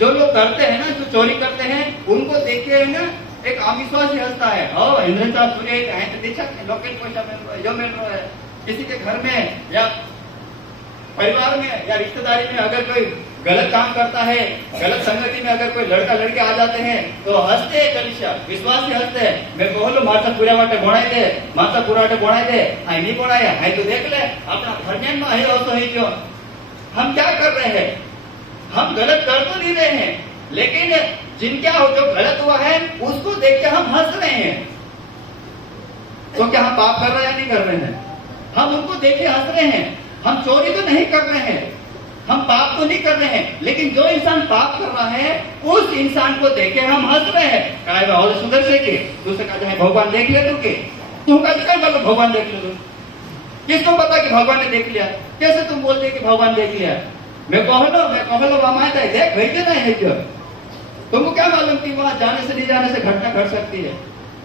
जो लोग करते हैं ना, जो चोरी करते हैं, उनको देखिए ना एक अविश्वास ही हंसता है। इंद्र साहब चोरी लोकेट पैसा मिल रहा है, जो मिल रहा है। किसी के घर में या परिवार में या रिश्तेदारी में अगर कोई गलत काम करता है, गलत संगति में अगर कोई लड़का लड़के आ जाते हैं तो हंसते हैं, कलिशा विश्वास से हंसते हैं। मैं बोलो माता पूरा वाटे बोणाई दे, माता पूरा वाटे बोणाई दे, हाई नहीं बोणाया, हाई तो देख ले अपना भरजन में है तो ही क्यों। हम क्या कर रहे हैं? हम गलत कर तो नहीं रहे हैं, लेकिन जिनका जो गलत हुआ है उसको देख के हम हंस रहे हैं। तो क्या हम पाप कर रहे हैं या नहीं कर रहे हैं? हम उनको देख के हंस रहे हैं। हम चोरी तो नहीं कर रहे हैं, हम पाप तो नहीं कर रहे हैं, लेकिन जो इंसान पाप कर रहा है उस इंसान को देखे हम हंस रहे हैं। और सुधर से के दूसरे कहते हैं भगवान देख ले तू के, तुम कहते मतलब भगवान देख ले। किसको पता कि भगवान ने देख लिया? कैसे तुम बोलते कि भगवान देख लिया? मैं कह लो मामाता है देख भाई क्या है क्यों? तुमको क्या मालूम कि वहां जाने से नहीं जाने से घटना घट सकती है?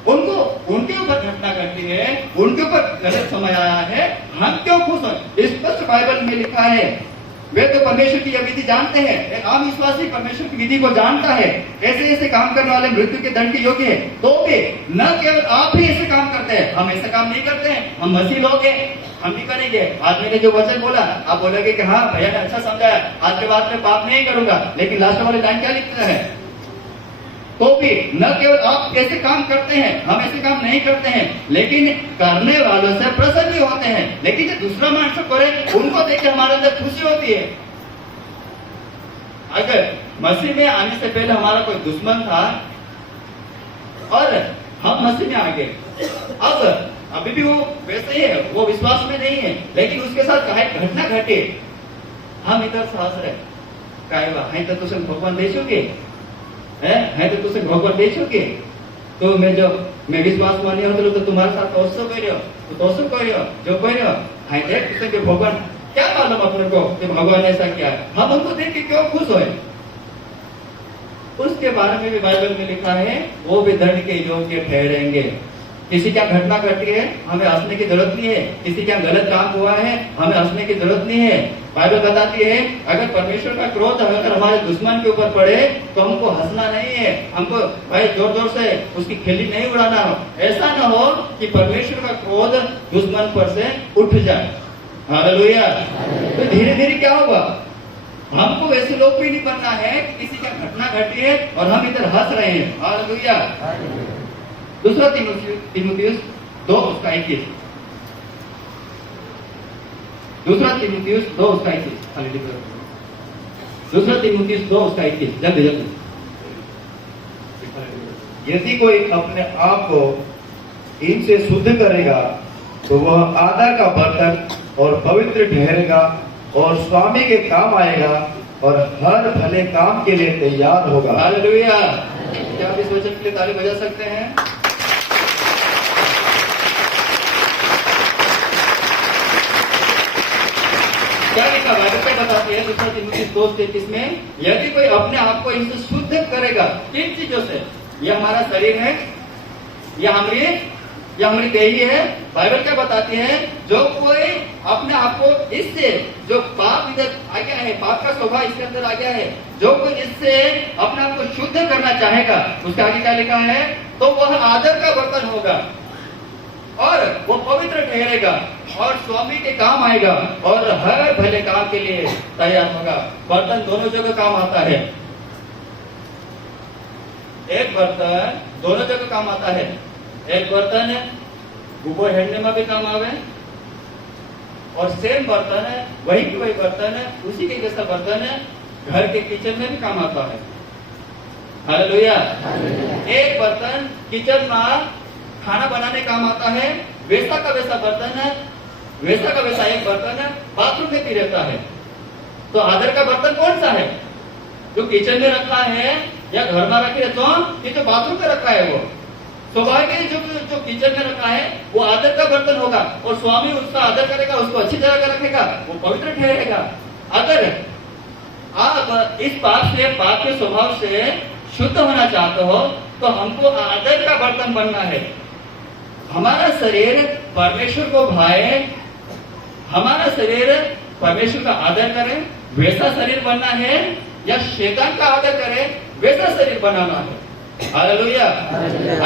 उनको उनके ऊपर घटना घटती है, उनके ऊपर गलत समय आया है, हम क्यों खुश हैं? स्पष्ट बाइबल में लिखा है। वे तो परमेश्वर की यह विधि जानते हैं, एक आम विश्वासी परमेश्वर की विधि को जानता है। ऐसे ऐसे काम करने वाले मृत्यु के दंड के योग्य है, तो भी न केवल आप ही ऐसे काम करते हैं, हम ऐसे काम नहीं करते हैं। हम मसीह लोग हैं, हम भी करेंगे। आज मैंने जो वचन बोला आप बोलोगे कि हाँ भैया ने अच्छा समझाया, आज के बाद में पाप नहीं करूंगा, लेकिन लास्ट वाले लाइन क्या लिखता है? तो भी न केवल आप ऐसे काम करते हैं, हम ऐसे काम नहीं करते हैं, लेकिन करने वालों से प्रसन्न भी होते हैं। लेकिन जो दूसरा मानस करे उनको देख के हमारे अंदर खुशी होती है। अगर मसीह में आने से पहले हमारा कोई दुश्मन था और हम मसीह में आ गए, अब अभी भी वो वैसे ही है, वो विश्वास में नहीं है, लेकिन उसके साथ कहीं घटना घटे, हम इधर से हंस रहे कहे तो तुम भगवान देखोगे है तो तुझे भगवान देखोगे। तो मैं विश्वास मानी हो तो तुम्हारे साथ तोसो कर रहे हो, तो तोसो कर रहे हो, जो कर रहे हो हाई देख तुझे भगवान क्या मालूम अपने को कि भगवान ऐसा क्या है, हम उनको देख के क्यों खुश होए? उसके बारे में भी बाइबल में लिखा है, वो भी दंड के योग्य ठहरेंगे। किसी क्या घटना घटी है हमें हंसने की जरूरत नहीं है, किसी क्या गलत काम हुआ है हमें हंसने की जरूरत नहीं है। बाइबल बताती है अगर परमेश्वर का क्रोध अगर हमारे दुश्मन के ऊपर पड़े तो हमको हंसना नहीं है, हमको भाई जोर जोर से उसकी खिल्ली नहीं उड़ाना हो। ऐसा ना हो कि परमेश्वर का क्रोध दुश्मन पर से उठ जाए। हालेलुया। तो धीरे धीरे क्या होगा, हमको वैसे लोग भी नहीं बनना है कि किसी का घटना घटी है और हम इधर हंस रहे हैं। हालेलुया। दूसरा तीमुथियुस 2 उसका 21, दूसरा तीमुथियुस 2 उसका 21, दूसरा तीमुथियुस 2 उसका 21, जल्दी जल्दी। यदि कोई अपने आप को इनसे शुद्ध करेगा तो वह आदर का बर्तन और पवित्र ठहरेगा और स्वामी के काम आएगा और हर भले काम के लिए तैयार होगा। हालेलुया। क्या आप इस वचन के लिए ताली बजा सकते हैं? क्या लिखा बाइबल क्या बताती है? दूसरा तीमुथियुस 2:23 में यदि कोई अपने आप को इनसे शुद्ध करेगा, किन चीजों से? यह हमारा शरीर है, यह हमारी देही है। बाइबल क्या बताती है? जो कोई अपने आप को इससे, जो पाप इधर आ गया है, पाप का स्वभाव इसके अंदर आ गया है, जो कोई इससे अपने आप को शुद्ध करना चाहेगा, उसके आगे क्या लिखा है? तो वह आदर का बर्तन होगा और वो पवित्र ठहरेगा और स्वामी के काम आएगा और हर भले काम के लिए तैयार होगा। बर्तन दोनों जगह काम आता है। एक बर्तन दोनों जगह काम आता है। एक बर्तन गोबर हेड़ने में भी काम आवे और सेम बर्तन है, वही की वही बर्तन है, उसी के जैसा बर्तन है घर के किचन में भी काम आता है। हालेलुया। एक बर्तन किचन में खाना बनाने काम आता है, वैसा का वैसा बर्तन है, वैसा का वैसा एक बर्तन है बाथरूम में भी रहता है। तो आदर का बर्तन कौन सा है? जो किचन में रखा है या घर में रखे तो ये जो बाथरूम में रखा है वो सौभाग्य जो किचन में रखा है वो आदर का बर्तन होगा और स्वामी उसका आदर करेगा, उसको अच्छी तरह का रखेगा, वो पवित्र ठहरेगा। अगर आप इस पाप के स्वभाव से शुद्ध होना चाहते हो तो हमको आदर का बर्तन बनना है। हमारा शरीर परमेश्वर को भाए, हमारा शरीर परमेश्वर का आदर करे, वैसा शरीर बनना है या शैतान का आदर करे वैसा शरीर बनाना है। हालेलुया।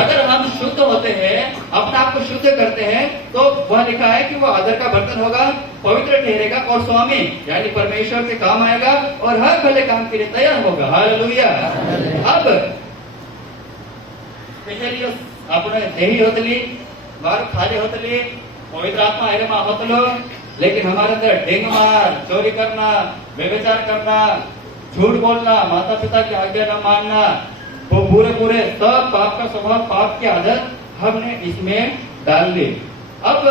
अगर हम शुद्ध होते हैं, अपने आप को शुद्ध करते हैं तो वह लिखा है कि वो आदर का बर्तन होगा, पवित्र ठहरेगा और स्वामी यानी परमेश्वर के काम आएगा और हर भले काम के लिए तैयार होगा। हालेलुया। अब पहले अपने देही होतली बार खाली होतली पवित्र आत्मा आयरे में होतलो, लेकिन हमारे अंदर ढेंग मार, चोरी करना, व्यभिचार करना, झूठ बोलना, माता पिता की आज्ञा न मानना, वो पूरे सब पाप का स्वभाव, पाप की आदत हमने इसमें डाल ली। अब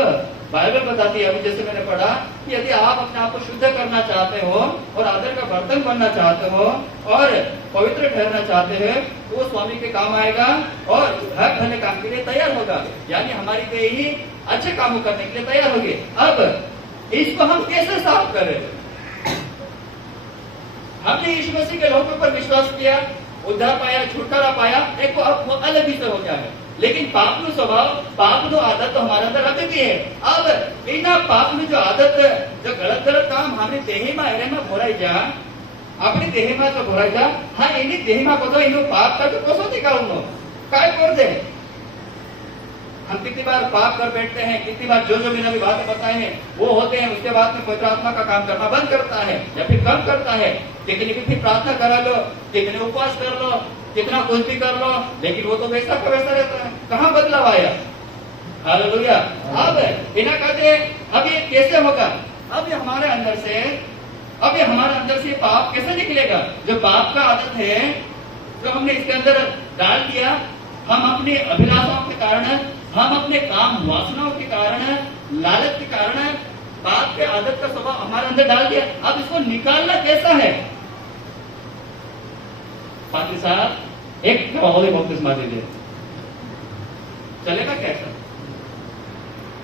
बाइबल बताती है, अभी जैसे मैंने पढ़ा कि यदि आप अपने आप को शुद्ध करना चाहते हो और आदर का बर्तन बनना चाहते हो और पवित्र ठहरना चाहते हैं तो वो स्वामी के काम आएगा और हर भले काम के लिए तैयार होगा, यानी हमारी देही अच्छे कामों करने के लिए तैयार होगी। अब इसको हम कैसे साफ करें? हमने यीशु मसीह के लोगों पर विश्वास किया, उद्धार पाया, छुटकारा पाया, एक अब वो अलग विषय हो गया है। लेकिन पाप नु स्वभाव, पाप नु आदत तो हमारे अंदर अभी भी है। अब इना पाप नु जो आदत, जो गलत काम हमारी देही में एरे में भोराई जा, अपनी देही में जो भोराई जा, हाँ इन्हीं देही में को इन पाप का जो कसो निकालनो काय कर दे। हम कितनी बार पाप कर बैठते हैं, कितनी बार जो मैंने अभी बातें बताए हैं वो होते हैं, उसके बाद में पवित्र आत्मा का काम करना बंद करता है या फिर कम करता है। कितनी भी फिर प्रार्थना करा लो, कितने उपवास कर लो, कितना कुछ भी कर लो, लेकिन वो तो वैसा का वैसा रहता है। कहाँ बदलाव आया? हालेलुया। अब बिना कहते अब ये कैसे होगा? अब ये हमारे अंदर से पाप कैसे निकलेगा? जो पाप का आदत है जो हमने इसके अंदर डाल दिया, हम अपनी अभिलाषाओं के कारण, हम अपने काम वासनाओं के कारण, लालच के कारण पाप के आदत का स्वभाव हमारे अंदर डाल दिया। अब इसको निकालना कैसा है? पाटिल साहब एक प्रभावी बपतिस्मा दे दे, चलेगा कैसा?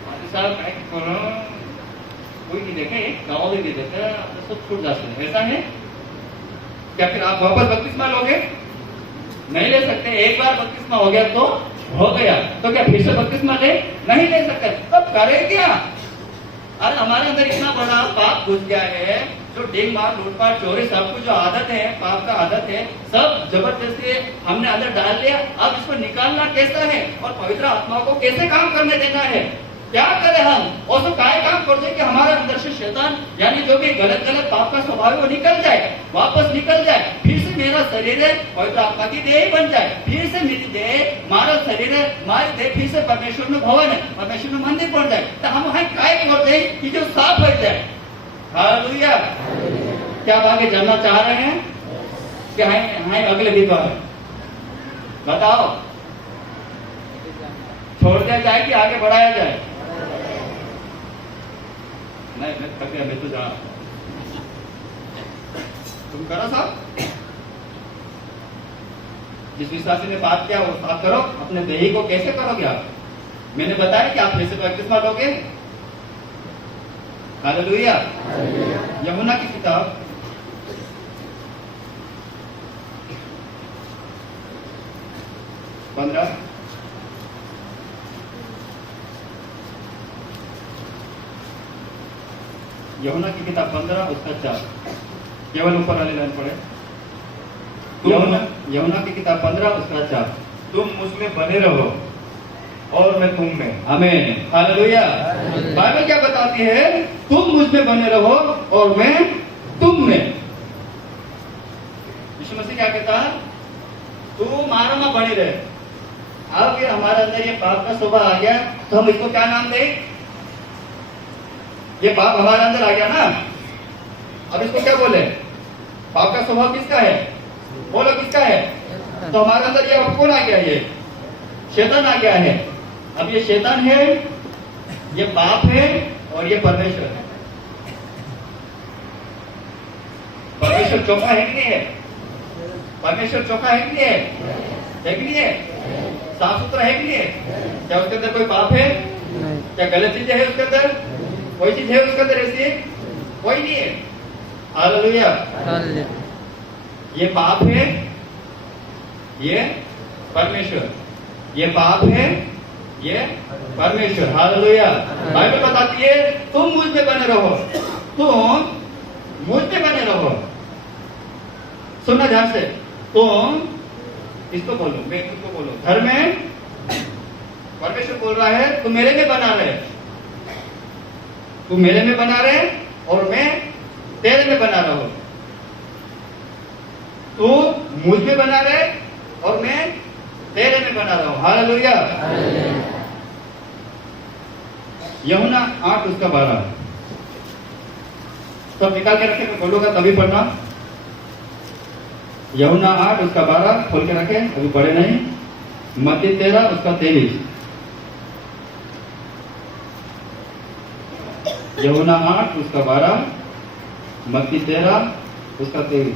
पाटिल साहब कोई नहीं देखे, एक प्रभावी दे देते आपने सब छूट जाते हैं, ऐसा है क्या? फिर आप वापस बपतिस्मा लोगे? नहीं ले सकते। एक बार बपतिस्मा हो गया तो हो गया, तो क्या फिर से बपतिस्मा ले? नहीं ले सकते। तब करे क्या? अरे हमारे अंदर इतना बड़ा पाप घुस गया है, जो डेंग मार, लूटपाट, चोरी, सब कुछ जो आदत है, पाप का आदत है, सब जबरदस्ती हमने अंदर डाल लिया। अब इसको निकालना कैसा है और पवित्र आत्मा को कैसे काम करने देना है? क्या करें हम? और तो काय काम कर दे कि हमारे अंदर से शैतान यानी जो भी गलत पाप का स्वभाव है वो निकल जाए, वापस निकल जाए, फिर से मेरा शरीर है पवित्र आत्मा की देह बन जाए, फिर से मेरी देह, हमारा शरीर है, हमारी देह फिर से परमेश्वर में भवन है, परमेश्वर में मंदिर बन जाए। तो हम वहां काय कर दे कि जो साफ हो जाए। हालेलुया। क्या आप आगे जानना चाह रहे हैं कि हाँ अगले विधवा है? बताओ, छोड़ दिया जाए कि आगे बढ़ाया जाए? नहीं, मैं थक गया, मैं तो जा। तुम करो साहब, जिस विश्वासी ने बात किया वो साफ करो। अपने देही को कैसे करोगे आप? मैंने बताया कि आप कैसे बपतिस्मा लोगे। हालेलुया। यमुना की किताब पंद्रह, यमुना की किताब 15 उसका 4, केवल ऊपर वाले लाइन पढ़े। यमुना की किताब 15 उसका 4। तुम मुझमें बने रहो और मैं तुम में। आमीन, हालेलुया। बाइबल क्या बताती है? तुम मुझ में बने रहो और मैं तुम में। यीशु मसीह क्या कहता है? तू मारो में बनी रहे। अब ये हमारे अंदर ये पाप का स्वभाव आ गया, तो हम इसको क्या नाम दें? ये पाप हमारे अंदर आ गया ना, अब इसको क्या बोले? पाप का स्वभाव किसका है? बोलो किसका है? तो हमारे अंदर ये अब कौन आ गया? ये शैतान आ गया है। अब ये शैतान है, ये पाप है और ये परमेश्वर है। परमेश्वर चौखा है कि नहीं है? परमेश्वर चौखा है कि नहीं है? है कि नहीं है? साफ सुथरा है कि नहीं है? क्या उसके अंदर कोई पाप है? क्या गलत चीजें है उसके अंदर? कोई चीज है उसके अंदर ऐसी? कोई नहीं है। हालेलुया। ये पाप है, ये परमेश्वर। ये पाप है, ये परमेश्वर। हालेलुया। बाइबल बताती है तुम मुझ में बने रहो, तुम मुझ में बने रहो। सुनना ध्यान से, तुम इसको बोलो, मैं तुमको बोलो। घर में परमेश्वर बोल रहा है तुम मेरे में बना रहे, तुम मेरे में बना रहे और मैं तेरे में बना रहा हूं। तू मुझ में बना रहे और मैं तेरे में बना रहा हूं। हालेलुया। यूहन्ना 8:12 सब निकाल के रखे, मैं बोलूंगा तभी पढ़ना। यूहन्ना 8:12 खोल के रखे, अभी पढ़े नहीं। मत्ती 13:23। यूहन्ना 8:12, मत्ती 13:23।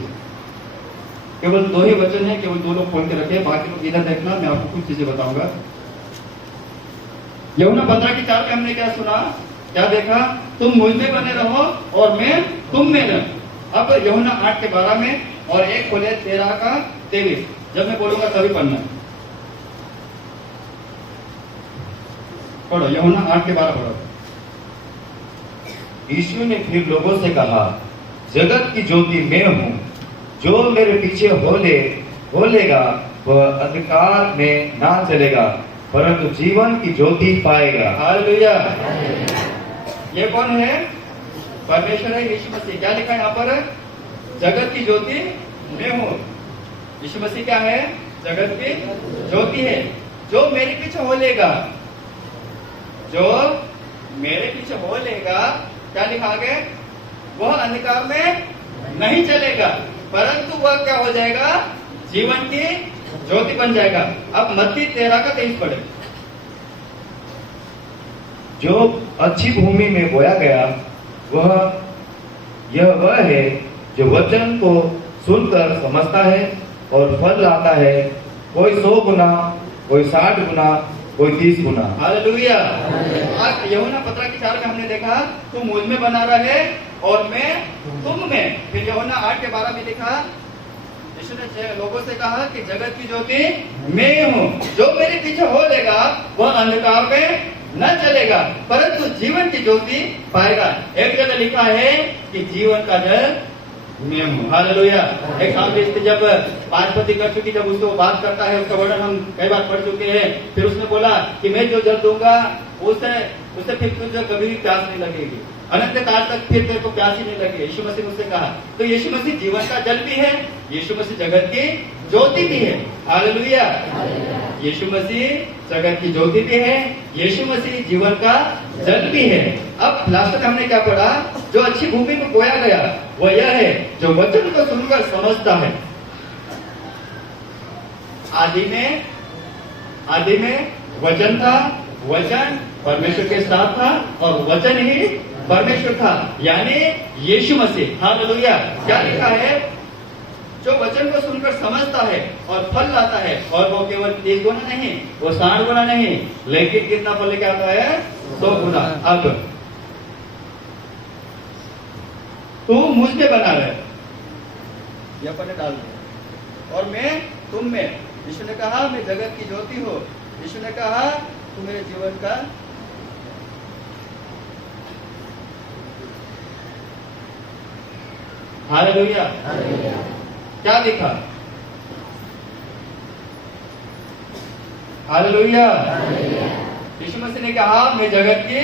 केवल 2 ही वचन है, केवल 2 लोग खोल के रखे, बाकी लोग इधर देखना, मैं आपको कुछ चीजें बताऊंगा। यूहन्ना 15:4 में हमने क्या सुना, क्या देखा? तुम मुझ में बने रहो और मैं तुम में रह। अब यूहन्ना 8:12 में और एक खोले 13:23। जब मैं बोलूंगा तभी पढ़ना। पढ़ो, यूहन्ना 8:12 पढ़ो। यीशु ने फिर लोगों से कहा, जगत की ज्योति मैं हूँ। जो मेरे पीछे होलेगा वह अंधकार में ना चलेगा, परंतु जीवन की ज्योति पाएगा। हालेलुया। ये कौन है? परमेश्वर है, यीशु मसीह। क्या लिखा है यहाँ पर? जगत की ज्योति मैं हूँ। यीशु मसीह क्या है? जगत की ज्योति है। जो मेरे पीछे होलेगा, जो मेरे पीछे होलेगा, क्या लिखा आगे? वह अंधकार में नहीं चलेगा, परंतु वह क्या हो जाएगा? जीवन की ज्योति बन जाएगा। अब मत्ती 13:23 पढ़े। जो अच्छी भूमि में बोया गया वह है जो वचन को सुनकर समझता है और फल लाता है, कोई 100 गुना, कोई 60 गुना, कोई 30 गुना। हालेलुया। आज यूहन्ना 15:4 में हमने देखा तुम मुझ में बना रहे और मैं तुम में। फिर यूहन्ना 8:12 में लिखा, यीशु ने लोगों से कहा कि जगत की ज्योति मैं हूँ। जो मेरे पीछे हो लेगा वह अंधकार में न चलेगा, परंतु जीवन की ज्योति पाएगा। एक जगह लिखा है कि जीवन का जल मैं हूँ। हालेलुया। एक सामने जब 5 पति कर चुकी, जब उसको बात करता है, उसका वर्णन हम कई बार पढ़ चुके हैं। फिर उसने बोला कि मैं जो जल दूंगा उससे फिर तुझे कभी भी प्यास नहीं लगेगी, अनंत काल तक फिर तेरे को प्यास ही नहीं लगेगी। यीशु मसीह मुझसे कहा। तो यीशु मसीह जीवन का जल भी है, यीशु मसीह जगत की ज्योति भी है। हालेलुया। यीशु मसीह जगत की ज्योति भी है, यीशु मसीह जीवन का जल भी है। अब लास्ट में हमने क्या पढ़ा? जो अच्छी भूमि में बोया गया वह यह है जो वचन को सुनकर समझता है। आदि में वचन था, वचन परमेश्वर के साथ था और वचन ही परमेश्वर था, यानी यीशु मसीह। हालेलुया। क्या लिखा है? जो वचन को सुनकर समझता है और फल लाता है, और वो केवल 30 गुना नहीं, वो 60 गुना नहीं, लेकिन कितना फल लेके आता है? 100 गुना। अब तू मुझ में बना रहे, यह पहले डाल दे, और मैं तुम में। यीशु ने कहा मैं जगत की ज्योति हूँ। यीशु ने कहा तू मेरे जीवन का हालेलुया। क्या लिखा? हालेलुया। यीशु मसीह ने कहा मैं जगत की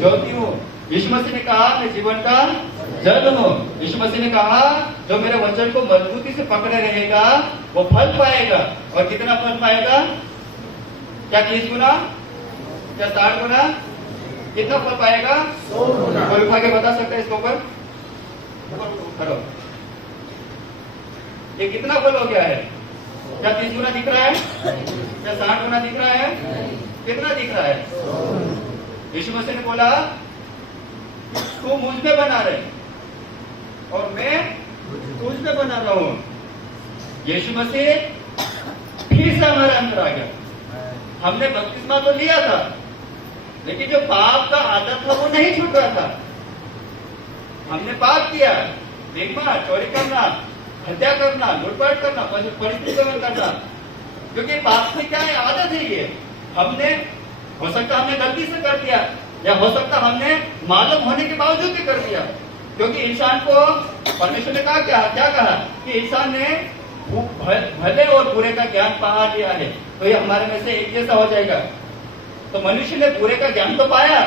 ज्योति हूँ। यीशु मसीह ने कहा मैं जीवन का जल हूँ। यीशु मसीह ने कहा जो मेरे वचन को मजबूती से पकड़े रहेगा वो फल पाएगा। और कितना फल पाएगा? क्या 30 गुना, क्या 60 गुना? कितना फल पाएगा? 100 गुना। कोई उठा के बता सकता है इसके ऊपर? करो, ये कितना फल हो गया है? क्या 30 गुना दिख रहा है? क्या 60 गुना दिख रहा है? कितना दिख रहा है? यीशु मसीह ने बोला तू मुझ में बना रहे और मैं तुझ में बना रहा हूं। यीशु मसीह फिर से हमारे अंदर आ गया। हमने बपतिस्मा तो लिया था, लेकिन जो पाप का आदत था वो नहीं छूट रहा था। हमने पाप किया, देखना, चोरी करना, हत्या करना, लूटपाट करना, परिस्थिति करना, क्योंकि पाप से क्या है? आदत है ये। हमने हो सकता हमने गलती से कर दिया, या हो सकता हमने मालूम होने के बावजूद भी कर दिया, क्योंकि इंसान को परमेश्वर ने कहा क्या कहा कि इंसान ने भले और बुरे का ज्ञान पा लिया है, तो ये हमारे में से एक जैसा हो जाएगा। तो मनुष्य ने बुरे का ज्ञान तो पाया,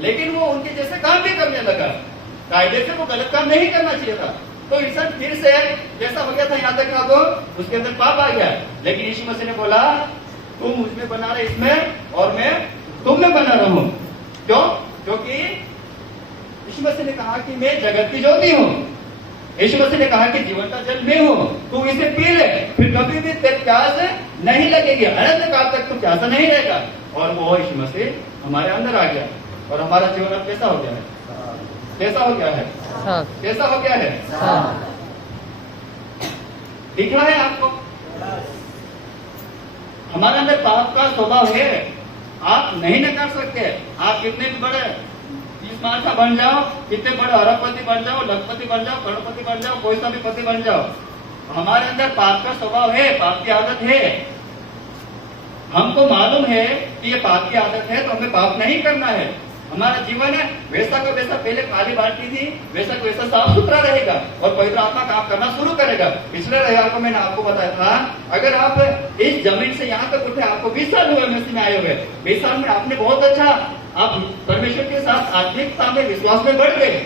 लेकिन वो उनके जैसे काम भी करने लगा। कायदे से वो गलत काम नहीं करना चाहिए था, तो इंसान फिर से जैसा हो गया था, यहाँ तक वो उसके अंदर पाप आ गया। लेकिन यीशु मसीह ने बोला तू मुझ में बना रहे इसमें और मैं तुम में बना रहा हूं। क्यों? क्योंकि यीशु मसीह ने कहा कि मैं जगत की ज्योति हूँ। यीशु मसीह ने कहा कि जीवन का जल मैं हूँ, तू इसे पी ले, फिर कभी भी तेरे प्यास नहीं लगेगी, अनंत काल तक तू प्यासा नहीं रहेगा। और वो यीशु मसीह हमारे अंदर आ गया और हमारा जीवन अब कैसा हो गया है? कैसा हो गया है? कैसा हो गया है? दिख रहा है आपको? हमारे अंदर पाप का स्वभाव है, आप नहीं नकार सकते। आप कितने भी बड़े स्मार्ट बन जाओ, कितने बड़े अरबपति बन जाओ, लखपति बन जाओ, करोड़पति बन जाओ, कोई सा भी पति बन जाओ, हमारे अंदर पाप का स्वभाव है, पाप की आदत है। हमको मालूम है कि ये पाप की आदत है, तो हमें पाप नहीं करना है। हमारा जीवन है वैसा का वैसा, पहले खाली बाल्टी थी वैसा का वैसा साफ सुथरा रहेगा और पवित्र आत्मा काम करना शुरू करेगा। पिछले रविवार को मैंने आपको बताया था, अगर आप इस जमीन से यहाँ तक उठे, आपको 20 साल हुए मसीह में आए हुए, 20 साल में आपने बहुत अच्छा, आप परमेश्वर के साथ आत्मिकता में, विश्वास में बढ़ गए।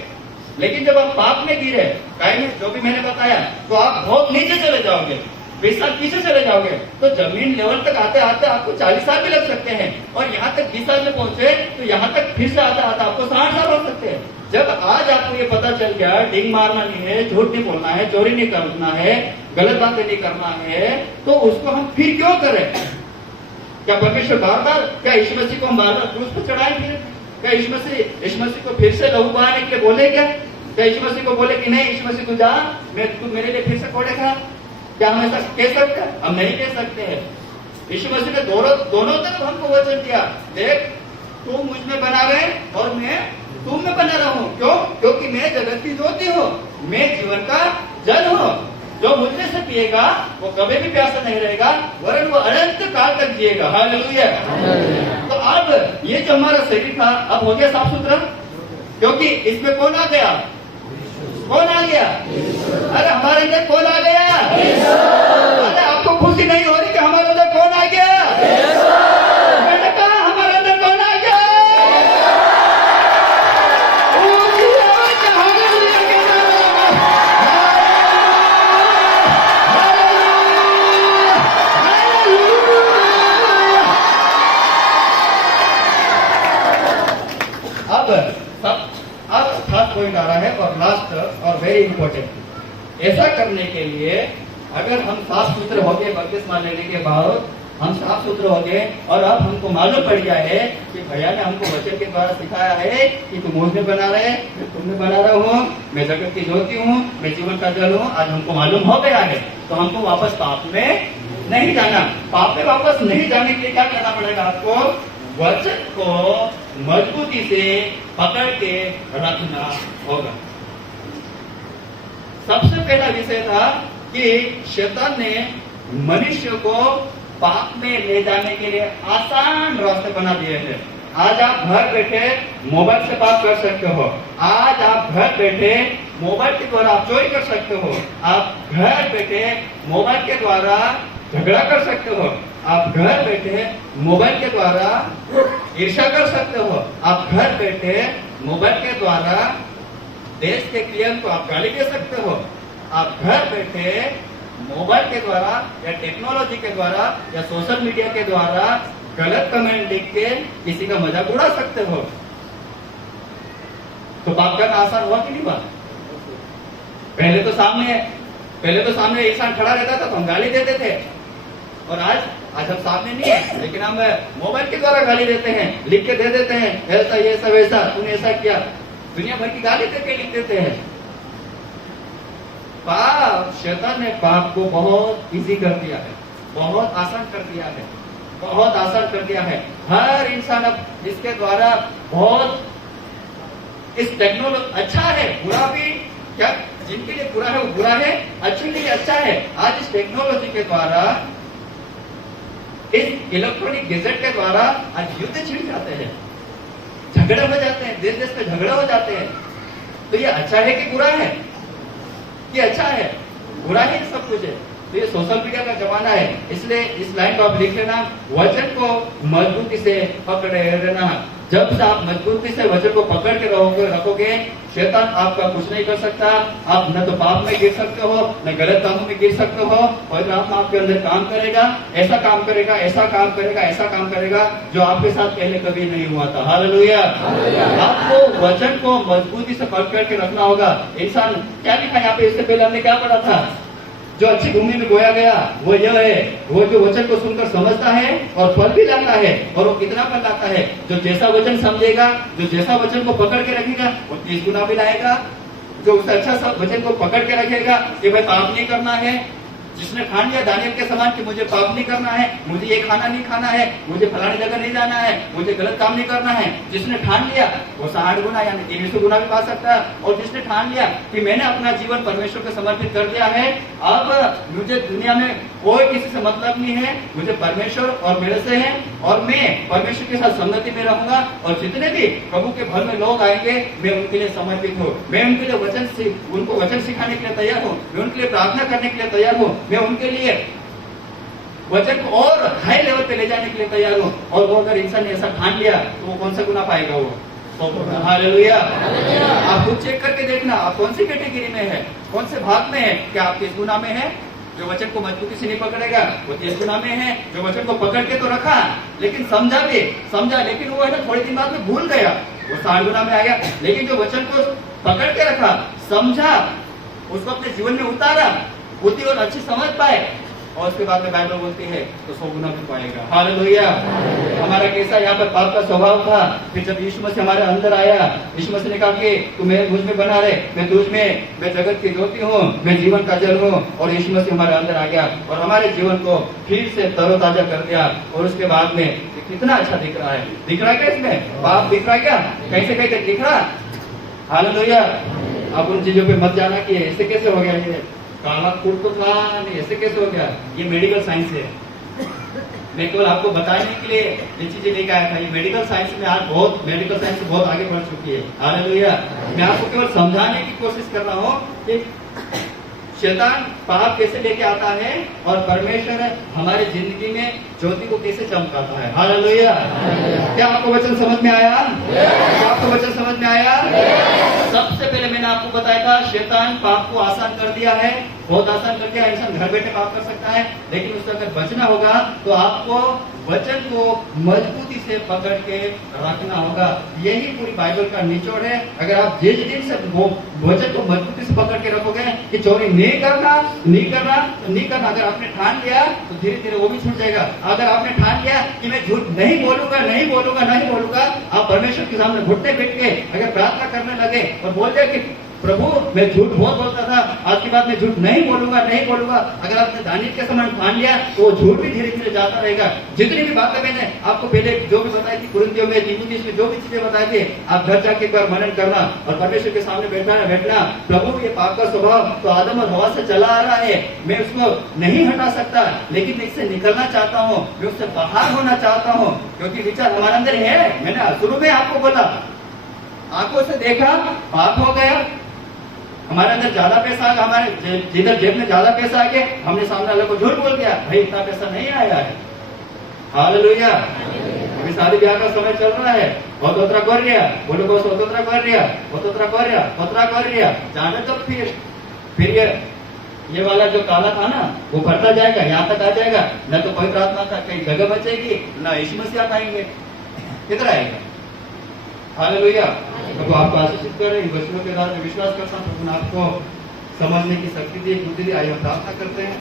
लेकिन जब आप पाप में गिरे, काहे जो भी मैंने बताया, तो आप बहुत नीचे चले जाओगे, 20 साल पीछे चले जाओगे। तो जमीन लेवल तक आते आते आपको 40 साल भी लग सकते हैं, और यहाँ तक 20 साल में पहुंचे तो यहाँ तक फिर से आते आते आपको 60 साल हो सकते हैं। जब आज आपको ये पता चल गया डिंग मारना नहीं है, झूठ नहीं बोलना है, चोरी नहीं करना है, गलत बातें नहीं करना है, तो उसको हम फिर क्यों करें? क्या परमेश्वर बार बार, क्या यीशु मसीह को हम बार बार क्रूस पर चढ़ाएंगे? क्या यीशु मसीह को फिर से लहू बहाने के लिए बोले? क्या यीशु मसीह को बोले कि नहीं यीशु मसीह तू जा, तू मेरे लिए फिर से कोड़े खा? क्या हम ऐसा कह सकते हैं? हम नहीं कह सकते हैं। यीशु मसीह ने दोनों तरफ हमको वचन दिया, देख तू मुझ में बना रहे और मैं तुम में बना रहा हूँ। क्यों? क्योंकि मैं जगत की ज्योति हूँ, मैं जीवन का जल हूँ। जो मुझे से पिएगा वो कभी भी प्यासा नहीं रहेगा, वरन वो अनंत काल तक जिएगा। हालेलुया। तो अब ये जो हमारा शरीर था, अब हो गया साफ सुथरा, क्योंकि इसमें कौन आ गया? कौन आ गया? अरे हमारे अंदर कौन आ गया? अरे आपको खुशी नहीं हो रही कि हमारे अंदर कौन आ गया? मैंने कहा हमारे अंदर कौन आ गया? अब खास पॉइंट आ रहा है और लास्ट और वेरी इंपॉर्टेंट। ऐसा करने के लिए अगर हम साफ सुथरे हो गए, बपतिस्मा लेने के बाद हम साफ सुथरे हो गए, और अब हमको मालूम पड़ गया है कि भैया ने हमको वचन के द्वारा सिखाया है कि तुम मुझ में बना रहे, मैं तुम में बना रहा हूँ, मैं जगत की ज्योति हूँ, मैं जीवन का जल हूँ। आज हमको मालूम हो गया है, तो हमको वापस पाप में नहीं जाना। पाप में वापस नहीं जाने के लिए क्या करना पड़ेगा? आपको वचन को मजबूती से पकड़ के रखना होगा। सबसे पहला विषय था कि शैतान ने मनुष्य को पाप में ले जाने के लिए आसान रास्ते बना दिए हैं। आज आप घर बैठे मोबाइल से बात कर सकते हो, आज आप घर बैठे मोबाइल के द्वारा आप चोरी कर सकते हो, आप घर बैठे मोबाइल के द्वारा झगड़ा कर सकते हो, आप घर बैठे मोबाइल के द्वारा ईर्ष्या कर सकते हो। आप घर बैठे मोबाइल के द्वारा देश के पीएम को आप गाली दे सकते हो। आप घर बैठे मोबाइल के द्वारा या टेक्नोलॉजी के द्वारा या सोशल मीडिया के द्वारा गलत कमेंट लिख के किसी का मजाक उड़ा सकते हो। तो पाप करना आसान हुआ कि नहीं हुआ? पहले तो सामने इंसान खड़ा रहता था तो हम गाली देते थे, और आज हम सामने नहीं है लेकिन हम मोबाइल के द्वारा गाली देते हैं, लिख के दे देते हैं, ऐसा ये सब ऐसा तूने ऐसा किया, दुनिया भर की गाली देके लिख देते हैं। पाप, शैतान ने पाप को बहुत इजी कर दिया है, बहुत आसान कर दिया है, बहुत आसान कर दिया है। हर इंसान अब इसके द्वारा बहुत, इस टेक्नोलॉजी अच्छा है, बुरा भी, क्या जिनके लिए बुरा है वो बुरा है, अच्छे के लिए अच्छा है। आज इस टेक्नोलॉजी के द्वारा, इस इलेक्ट्रॉनिक गैजेट के द्वारा आज युद्ध छिड़ जाते हैं, झगड़े हो जाते हैं, देश देश में झगड़े हो जाते हैं। तो ये अच्छा है कि बुरा है? ये अच्छा है, बुरा ही सब कुछ है। तो ये सोशल मीडिया का जमाना है, इसलिए इस लाइन को आप लिख लेना, वचन को मजबूती से पकड़े रहना। जब से आप मजबूती से वचन को पकड़ के रखोगे, शैतान आपका कुछ नहीं कर सकता। आप न तो पाप में गिर सकते हो, न गलत कामों में गिर सकते हो। और आत्मा आपके अंदर काम करेगा, ऐसा काम करेगा, ऐसा काम करेगा, ऐसा काम करेगा जो आपके साथ पहले कभी नहीं हुआ था। हालेलुया। आपको वचन को मजबूती से पकड़ के रखना होगा। इंसान क्या लिखा यहाँ पे, इससे पहले हमने क्या पढ़ा था? जो अच्छी भूमि में बोया गया वो यह है, वो जो वचन को सुनकर समझता है और फल भी लाता है। और वो कितना फल लाता है? जो जैसा वचन समझेगा, जो जैसा वचन को पकड़ के रखेगा, वो 30 गुना भी लाएगा। जो उस अच्छा सा वचन को पकड़ के रखेगा कि भाई पाप नहीं करना है, जिसने ठान लिया दानियल के समान कि मुझे पाप नहीं करना है, मुझे ये खाना नहीं खाना है, मुझे फलानी जगह नहीं जाना है, मुझे गलत काम नहीं करना है, जिसने ठान लिया वो 60 गुना यानी 300 गुना भी पा सकता है। और जिसने ठान लिया कि मैंने अपना जीवन परमेश्वर को समर्पित कर दिया है, अब मुझे दुनिया में कोई किसी से मतलब नहीं है, मुझे परमेश्वर और मेरे से है, और मैं परमेश्वर के साथ संगति में रहूंगा। और जितने भी प्रभु के भर में लोग आएंगे, मैं उनके लिए समर्पित हूँ, मैं उनके लिए उनको वचन सिखाने के लिए तैयार हूँ, मैं उनके लिए प्रार्थना करने के लिए तैयार हूँ, मैं उनके लिए वचन को और हाई लेवल पे ले जाने के लिए तैयार हूँ। और वो अगर इंसान ने ऐसा ठान लिया तो वो कौन सा गुना पाएगा? वो 100 गुना। हालेलुया। आप खुद चेक करके देखना, आप कौन सी कैटेगरी में है, कौन से भाग में है। क्या आप 30 गुना में है? जो वचन को मजबूती से नहीं पकड़ेगा वो 30 गुना में है। जो वचन को पकड़ के तो रखा, लेकिन समझा, लेकिन वो है ना थोड़े दिन बाद में भूल गया, वो 60 गुना में आ गया। लेकिन जो वचन को पकड़ के रखा, समझा, उसको अपने जीवन में उतारा, बुद्धि और अच्छी समझ पाए, और उसके बाद में बाइबल बोलती है तो 100 गुना भी पाएगा। हालेलुया। हमारा कैसा यहाँ पर पाप का स्वभाव था, फिर जब यीशु मसीह हमारे अंदर आया, यीशु मसीह ने कहा कि तू मुझ में बना रहे, मैं तुझ में, मैं जगत की ज्योति हूँ, मैं जीवन का जल हूँ। और यीशु मसीह हमारे अंदर आ गया और हमारे जीवन को फिर से तरोताजा कर दिया। और उसके बाद में कितना अच्छा दिख रहा है, दिख रहा है क्या इसमें? पाप दिख रहा है क्या? कैसे कैसे दिख रहा? हालेलुया। अब उन चीजों पे मत जाना कि ऐसे कैसे हो गया, ये काला फूट तो था नहीं, ऐसे कैसे हो गया। ये मेडिकल साइंस है, मैं केवल आपको बताने के लिए ये चीजें लेके आया था। ये मेडिकल साइंस में आज मेडिकल साइंस बहुत आगे बढ़ चुकी है। हालेलुया। मैं आपको केवल समझाने की कोशिश कर रहा हूँ कि शैतान पाप कैसे लेके आता है और परमेश्वर हमारे जिंदगी में ज्योति को कैसे चमकाता है। हालेलुया। क्या आपको वचन समझ में आया? क्या आपको वचन समझ में आया? सबसे पहले मैंने आपको बताया था, शैतान पाप को आसान कर दिया है, बहुत आसान कर दिया है। इंसान घर बैठे पाप कर सकता है, लेकिन उससे अगर बचना होगा तो आपको वचन को मजबूती से पकड़ के रखना होगा। यही पूरी बाइबल का निचोड़ है। अगर आप जिस दिन से वचन को मजबूती से पकड़ के रखोगे कि चोरी नहीं करना, अगर आपने ठान लिया तो धीरे धीरे वो भी छूट जाएगा। अगर आपने ठान लिया कि मैं झूठ नहीं बोलूंगा, आप परमेश्वर के सामने घुटने पीट के अगर प्रार्थना करने लगे और बोल जाए कि प्रभु मैं झूठ बहुत बोलता था, आज के बाद मैं झूठ नहीं बोलूंगा। अगर आपने दानियल के समान ठान लिया तो वो झूठ भी धीरे धीरे जाता रहेगा। जितनी भी बातें मैंने आपको पहले जो भी बताई थी, कुरिन्थियों में, तीमुथियुस में जो भी चीजें बताई थी, आप घर जाके एक बार मनन करना और परमेश्वर के सामने बैठना। प्रभु ये पाप का स्वभाव तो आदम और हवा से चला आ रहा है, मैं उसको नहीं हटा सकता, लेकिन मैं इससे निकलना चाहता हूँ, मैं उससे बाहर होना चाहता हूँ, क्योंकि विचार हमारे अंदर है। मैंने शुरू में आपको बोला, आंखों से देखा पाप हो गया, हमारे अंदर ज्यादा पैसा आ गया, हमारे जिधर जेब में ज्यादा पैसा आ गया, हमने सामने वाले को झूठ बोल दिया, भाई इतना पैसा नहीं आया है, हालेलुया। अभी शादी ब्याह का समय चल रहा है। स्वतंत्र कर रिया बोलो को स्वतंत्र कर रिया स्वतंत्र कर रिया पत्रा कर रिया जाने तो फिर ये वाला जो काला था ना वो बढ़ता जाएगा, यहाँ तक आ जाएगा। न तो पवित्र आत्मा का कहीं जगह बचेगी, न यीशु मसीह आएंगे, किधर आएगा। हालेलुया। तो आपको आशीषित करें, इन वचनों के द्वारा विश्वास करता हूँ, आपको समझने की शक्ति दी, बुद्धि दी। आइए हम प्रार्थना करते हैं।